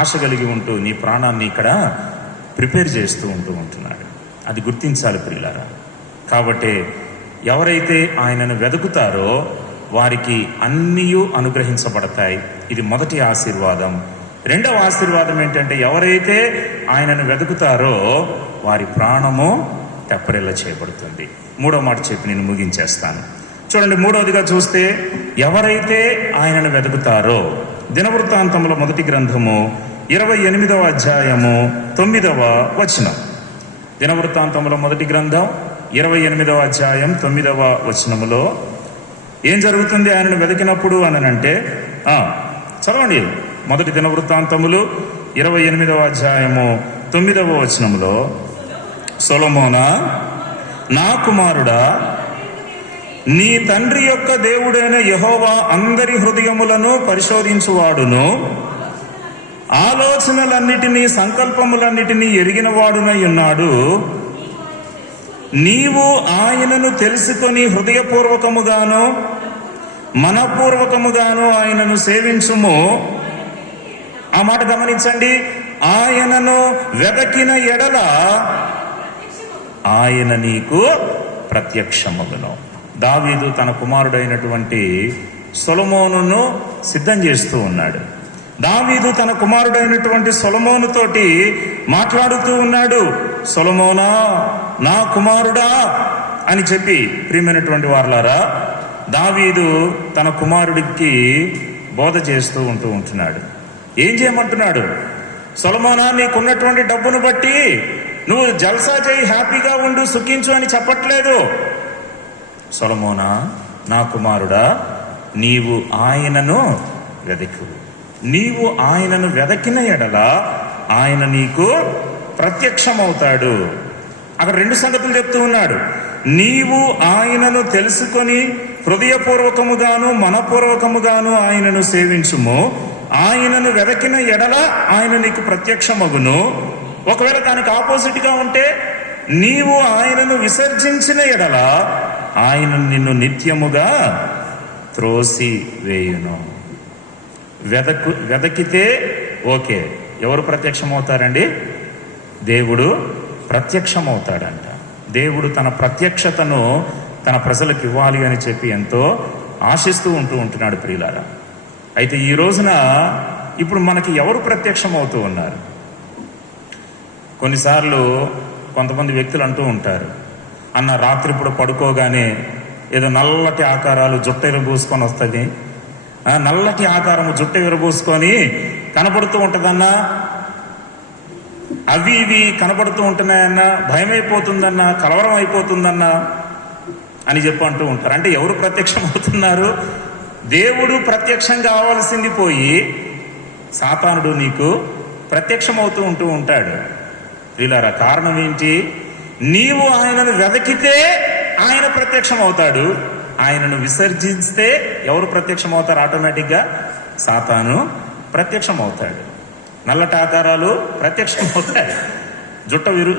ఆశ కలిగి ఉంటూ నీ ప్రాణాన్ని ఇక్కడ ప్రిపేర్ చేస్తూ ఉంటున్నాడు. అది గుర్తించాలి ప్రియులారా. కాబట్టి ఎవరైతే ఆయనను వెతుకుతారో వారికి అన్నీ అనుగ్రహించబడతాయి. ఇది మొదటి ఆశీర్వాదం. రెండవ ఆశీర్వాదం ఏంటంటే, ఎవరైతే ఆయనను వెతుకుతారో వారి ప్రాణము తెప్పరిల్ల చేయబడుతుంది. మూడో మాట చెప్పి నేను ముగించేస్తాను. చూడండి, మూడవదిగా చూస్తే ఎవరైతే ఆయనను వెతుకుతారో, దినవృత్తాంతముల మొదటి గ్రంథము 28వ అధ్యాయము 9వ వచనం. దినవృత్తాంతముల మొదటి గ్రంథం 28వ అధ్యాయం 9వ వచనములో ఏం జరుగుతుంది ఆయనను వెతికినప్పుడు అని అంటే, చదవండి. మొదటి దినవృత్తాంతములు 28వ అధ్యాయము 9వ వచనములో, సొలొమోనా, నా కుమారుడా, నీ తండ్రి యొక్క దేవుడైన యెహోవా అందరి హృదయములను పరిశోధించువాడును, ఆలోచనలన్నిటినీ సంకల్పములన్నిటినీ ఎరిగిన వాడునై ఉన్నాడు. నీవు ఆయనను తెలుసుకొని హృదయపూర్వకముగాను మనపూర్వకముగాను ఆయనను సేవించుము. ఆ మాట గమనించండి. ఆయనను వెదకిన ఎడల ఆయన నీకు ప్రత్యక్షమగును. దావీదు తన కుమారుడైనటువంటి సొలొమోనును సిద్ధం చేస్తూ ఉన్నాడు. దావీదు తన కుమారుడైనటువంటి సొలొమోను తోటి మాట్లాడుతూ ఉన్నాడు. సొలొమోనా, నా కుమారుడా అని చెప్పి. ప్రియమైనటువంటి వారలారా, దావీదు తన కుమారుడికి బోధ చేస్తూ ఉంటున్నాడు. ఏం చేయమంటున్నాడు? సొలొమోనా, నీకున్నటువంటి డబ్బును బట్టి నువ్వు జల్సా చేయి, హ్యాపీగా ఉండు, సుఖించు అని చెప్పట్లేదు. సొలొమోనా, నా కుమారుడా, నీవు ఆయనను వెదకు. నీవు ఆయనను వెదకిన ఎడల ఆయన నీకు ప్రత్యక్షమవుతాడు. అక్కడ రెండు సంగతులు చెప్తూ ఉన్నాడు. నీవు ఆయనను తెలుసుకొని హృదయపూర్వకముగాను మనపూర్వకముగాను ఆయనను సేవించుము. ఆయనను వెదకిన ఎడల ఆయన నీకు ప్రత్యక్షమగును. ఒకవేళ దానికి ఆపోజిట్ గా ఉంటే, నీవు ఆయనను విసర్జించిన ఎడల ఆయన నిన్ను నిత్యముగా త్రోసి వేయును. వెదకితే ఓకే, ఎవరు ప్రత్యక్షమవుతారండి? దేవుడు ప్రత్యక్షమవుతాడంట. దేవుడు తన ప్రత్యక్షతను తన ప్రజలకు ఇవ్వాలి అని చెప్పి ఎంతో ఆశిస్తూ ఉంటున్నాడు ప్రియులారా. అయితే ఈ రోజున ఇప్పుడు మనకి ఎవరు ప్రత్యక్షమవుతూ ఉన్నారు? కొన్నిసార్లు కొంతమంది వ్యక్తులు అంటూ ఉంటారు, అన్న రాత్రి ఇప్పుడు పడుకోగానే ఏదో నల్లటి ఆకారాలు జుట్ట విరబూసుకొని వస్తుంది, నల్లటి ఆకారము జుట్ట విరబూసుకొని కనపడుతూ ఉంటుందన్నా, అవి ఇవి కనపడుతూ ఉంటున్నాయన్నా, భయమైపోతుందన్నా, కలవరం అయిపోతుందన్నా అని చెప్పి అంటూ ఉంటారు. అంటే ఎవరు ప్రత్యక్షం అవుతున్నారు? దేవుడు ప్రత్యక్షం కావాల్సింది పోయి సాతానుడు నీకు ప్రత్యక్షమవుతూ ఉంటాడు. వీళ్ళారా, కారణం ఏంటి? నీవు ఆయనను వెదకితే ఆయన ప్రత్యక్షం అవుతాడు. ఆయనను విసర్జిస్తే ఎవరు ప్రత్యక్షం అవుతారు? ఆటోమేటిక్గా సాతాను ప్రత్యక్షం అవుతాడు. నల్లటి ఆకారాలు ప్రత్యక్షం అవుతాయి,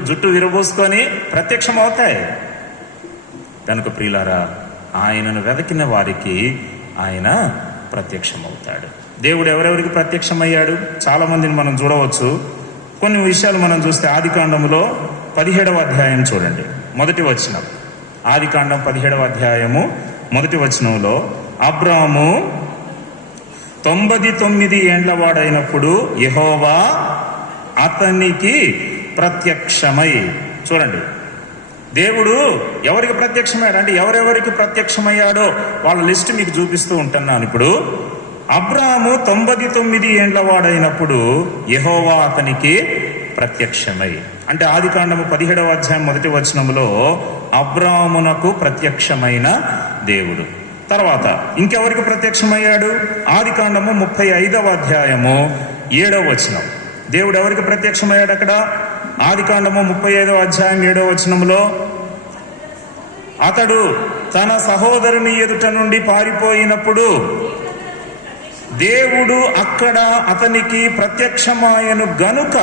జుట్టు విరబోసుకొని ప్రత్యక్షం అవుతాయి. కనుక ప్రియులారా, ఆయనను వెదకిన వారికి ఆయన ప్రత్యక్షమవుతాడు. దేవుడు ఎవరెవరికి ప్రత్యక్షమయ్యాడు? చాలా మందిని మనం చూడవచ్చు. కొన్ని విషయాలు మనం చూస్తే ఆదికాండములో 17వ అధ్యాయం చూడండి, మొదటి వచనం. ఆదికాండం 17వ అధ్యాయము మొదటి వచనంలో, అబ్రాము 99 ఏండ్ల వాడైనప్పుడు యెహోవా అతనికి ప్రత్యక్షమై. చూడండి, దేవుడు ఎవరికి ప్రత్యక్షమయ్యాడు అంటే ఎవరెవరికి ప్రత్యక్షమయ్యాడో వాళ్ళ లిస్ట్ మీకు చూపిస్తూ ఉంటున్నాను. ఇప్పుడు అబ్రాము 99 ఏండ్ల వాడైనప్పుడు యెహోవా అతనికి ప్రత్యక్షమై, అంటే ఆదికాండము 17వ అధ్యాయం మొదటి వచనములో అబ్రామునకు ప్రత్యక్షమైన దేవుడు. తర్వాత ఇంకెవరికి ప్రత్యక్షమయ్యాడు? ఆదికాండము 35వ అధ్యాయము 7వ వచనం. దేవుడు ఎవరికి ప్రత్యక్షమయ్యాడు అక్కడ? ఆదికాండము 35వ అధ్యాయం 7వ వచనంలో, అతడు తన సహోదరుని ఎదుట నుండి పారిపోయినప్పుడు దేవుడు అక్కడ అతనికి ప్రత్యక్షమాయను గనుక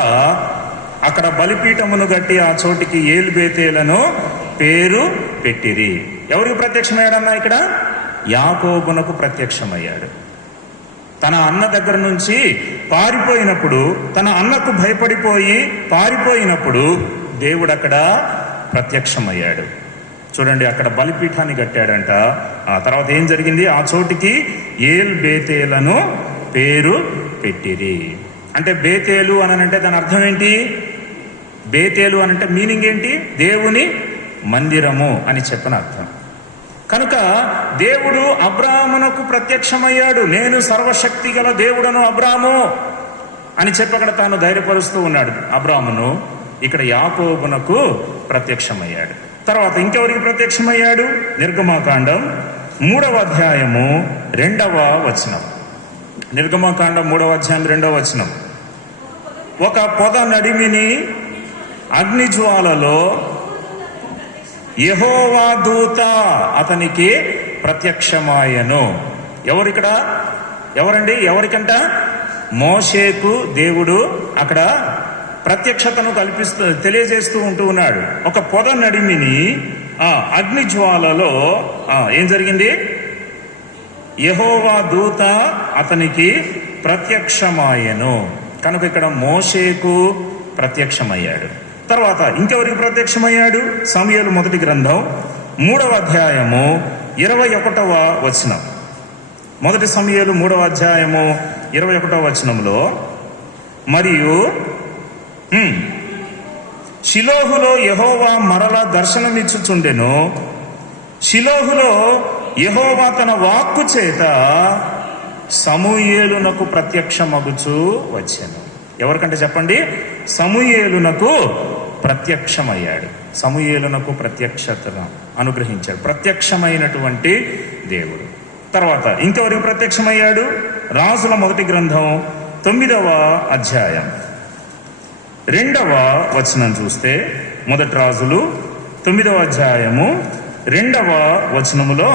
అక్కడ బలిపీఠమును గట్టి ఆ చోటికి ఏల్బేతేలను పేరు పెట్టిరి. ఎవరికి ప్రత్యక్షమయ్యాడన్నా? ఇక్కడ యాకోబునకు ప్రత్యక్షమయ్యాడు. తన అన్న దగ్గర నుంచి పారిపోయినప్పుడు, తన అన్నకు భయపడిపోయి పారిపోయినప్పుడు దేవుడు అక్కడ ప్రత్యక్షమయ్యాడు. చూడండి, అక్కడ బలిపీఠాన్ని కట్టాడంట. ఆ తర్వాత ఏం జరిగింది? ఆ చోటికి ఏల్ బేతేలను పేరు పెట్టిరి. అంటే బేతేలు అనంటే దాని అర్థం ఏంటి? బేతేలు అనంటే మీనింగ్ ఏంటి? దేవుని మందిరము అని చెప్పని అర్థం. కనుక దేవుడు అబ్రామునకు ప్రత్యక్షమయ్యాడు. నేను సర్వశక్తి గల దేవుడను అబ్రాము అని చెప్పి అక్కడ తాను ధైర్యపరుస్తూ ఉన్నాడు అబ్రామును. ఇక్కడ యాకోబునకు ప్రత్యక్షమయ్యాడు. తర్వాత ఇంకెవరికి ప్రత్యక్షమయ్యాడు? నిర్గమాకాండం 3వ అధ్యాయము 2వ వచనం. నిర్గమాకాండం 3వ అధ్యాయం 2వ వచనం. ఒక పొద నడిమిని అగ్నిజ్వాలలో యెహోవా దూత అతనికి ప్రత్యక్షమాయను. ఎవరిక్కడ? ఎవరండి? ఎవరికంట? మోషేకు దేవుడు అక్కడ ప్రత్యక్షతను తెలియజేస్తూ ఉంటూ ఉన్నాడు. ఒక పొద నడిమిని అగ్ని జ్వాలలో ఏం జరిగింది? యెహోవా దూత అతనికి ప్రత్యక్షమాయను. కనుక ఇక్కడ మోషేకు ప్రత్యక్షమయ్యాడు. తర్వాత ఇంకెవరికి ప్రత్యక్షమయ్యాడు? సమూయేలు మొదటి గ్రంథం 3వ అధ్యాయము 21వ వచనం. మొదటి సమూయేలు 3వ అధ్యాయము 21వ వచనంలో, మరియు షిలోహులో యెహోవా మరలా దర్శనమిచ్చుచుండెను. షిలోహులో యెహోవా తన వాక్కు చేత సమూయేలునకు ప్రత్యక్షమగుచూ వచ్చెను. ఎవరికంటే చెప్పండి? సమూయేలునకు ప్రత్యక్షమయ్యాడు. సమూయేలునకు ప్రత్యక్షతను అనుగ్రహించాడు, ప్రత్యక్షమైనటువంటి దేవుడు. తర్వాత ఇంకెవరికి ప్రత్యక్షమయ్యాడు? రాజుల మొదటి గ్రంథం 9వ అధ్యాయం 2వ వచనం చూస్తే, మొదటి రాజులు 9వ అధ్యాయము 2వ వచనములో,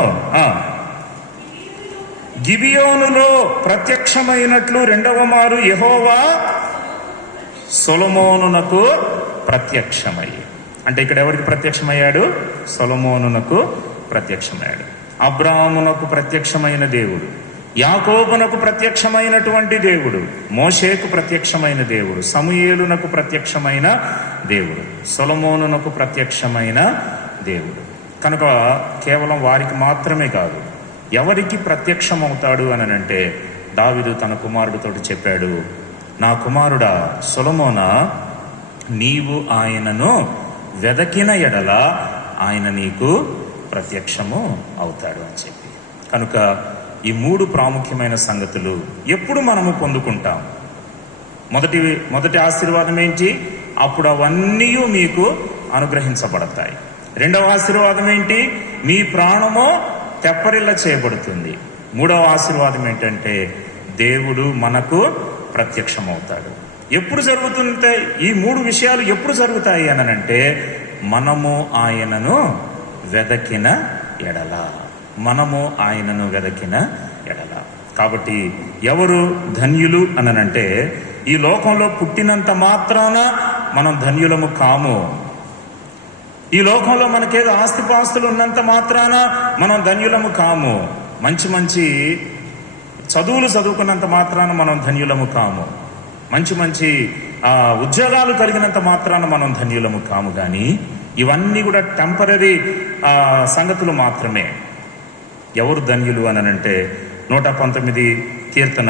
గిబియోనులో ప్రత్యక్షమైనట్లు 2వ మారు యెహోవా సొలొమోనునకు ప్రత్యక్షమయ్యి. అంటే ఇక్కడ ఎవరికి ప్రత్యక్షమయ్యాడు? సొలొమోనునకు ప్రత్యక్షమయ్యాడు. అబ్రామునకు ప్రత్యక్షమైన దేవుడు, యాకోబునకు ప్రత్యక్షమైనటువంటి దేవుడు, మోషేకు ప్రత్యక్షమైన దేవుడు, సమూయేలునకు ప్రత్యక్షమైన దేవుడు, సొలొమోనునకు ప్రత్యక్షమైన దేవుడు. కనుక కేవలం వారికి మాత్రమే కాదు, ఎవరికి ప్రత్యక్షమవుతాడు అని అంటే, దావీదు తన కుమారుడితోటి చెప్పాడు, నా కుమారుడా సొలొమోనా, నీవు ఆయనను వెదకిన ఎడల ఆయన నీకు ప్రత్యక్షము అవుతాడు అని చెప్పి. కనుక ఈ 3 ప్రాముఖ్యమైన సంగతులు ఎప్పుడు మనము పొందుకుంటాం? మొదటి ఆశీర్వాదం ఏంటి? అప్పుడు అవన్నీ మీకు అనుగ్రహించబడతాయి. 2వ ఆశీర్వాదం ఏంటి? మీ ప్రాణము తెప్పరిల్ల చేయబడుతుంది. 3వ ఆశీర్వాదం ఏంటంటే దేవుడు మనకు ప్రత్యక్షమవుతాడు. ఎప్పుడు జరుగుతుంటాయి ఈ 3 విషయాలు? ఎప్పుడు జరుగుతాయి అనంటే, మనము ఆయనను వెదకిన ఎడల, మనము ఆయనను వెదకిన ఎడల. కాబట్టి ఎవరు ధన్యులు అనంటే, ఈ లోకంలో పుట్టినంత మాత్రాన మనం ధన్యులము కాము. ఈ లోకంలో మనకేదో ఆస్తిపాస్తులు ఉన్నంత మాత్రాన మనం ధన్యులము కాము. మంచి మంచి చదువులు చదువుకున్నంత మాత్రాన మనం ధన్యులము కాము. మంచి మంచి ఉద్యోగాలు కలిగినంత మాత్రాన మనం ధన్యులము కాము, కానీ ఇవన్నీ కూడా టెంపరీ సంగతులు మాత్రమే. ఎవరు ధన్యులు అని అంటే 119 కీర్తన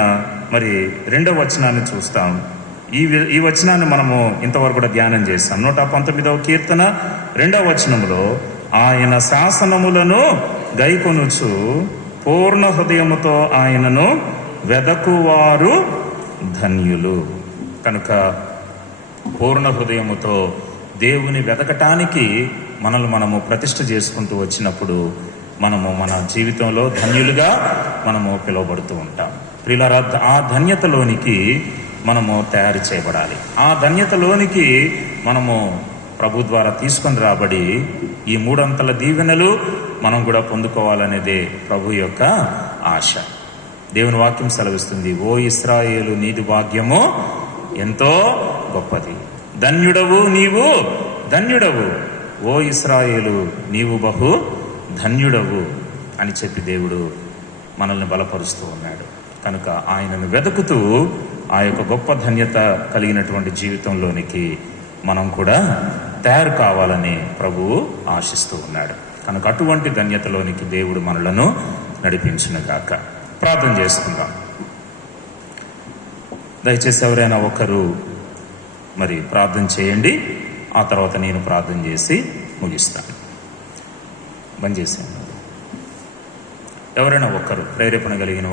మరి 2వ వచనాన్ని చూస్తాం. ఈ వచనాన్ని మనము ఇంతవరకు కూడా ధ్యానం చేస్తాం. 119వ కీర్తన 2వ వచనంలో, ఆయన శాసనములను గైకొనుచు పూర్ణ హృదయముతో ఆయనను వెదకువారు ధన్యులు. కనుక పూర్ణ హృదయముతో దేవుని వెతకటానికి మనము ప్రతిష్ఠ చేసుకుంటూ వచ్చినప్పుడు మనము మన జీవితంలో ధన్యులుగా మనము పిలువబడుతూ ఉంటాం. ప్రియులారా, ఆ ధన్యతలోనికి మనము తయారు చేయబడాలి. ఆ ధన్యతలోనికి మనము ప్రభు ద్వారా తీసుకొని రాబడి ఈ 3 అంతల దీవెనలు మనం కూడా పొందుకోవాలనేదే ప్రభు యొక్క ఆశ. దేవుని వాక్యం సెలవిస్తుంది, ఓ ఇశ్రాయేలు, నీది భాగ్యము ఎంతో గొప్పది, ధన్యుడవు నీవు, ధన్యుడవు. ఓ ఇశ్రాయేలు, నీవు బహు ధన్యుడవు అని చెప్పి దేవుడు మనల్ని బలపరుస్తూ ఉన్నాడు. కనుక ఆయనను వెతుకుతూ ఆ యొక్క గొప్ప ధన్యత కలిగినటువంటి జీవితంలోనికి మనం కూడా తయారు కావాలని ప్రభువు ఆశిస్తూ ఉన్నాడు. కనుక అటువంటి ధన్యతలోనికి దేవుడు మనలను నడిపించునుగాక. ప్రార్థన చేసుకుందాం. దయచేసి ఎవరైనా ఒకరు మరి ప్రార్థన చేయండి. ఆ తర్వాత నేను ప్రార్థన చేసి ముగిస్తాను. బంద్ చేశాను. ఎవరైనా ఒకరు ప్రేరేపణ కలిగిన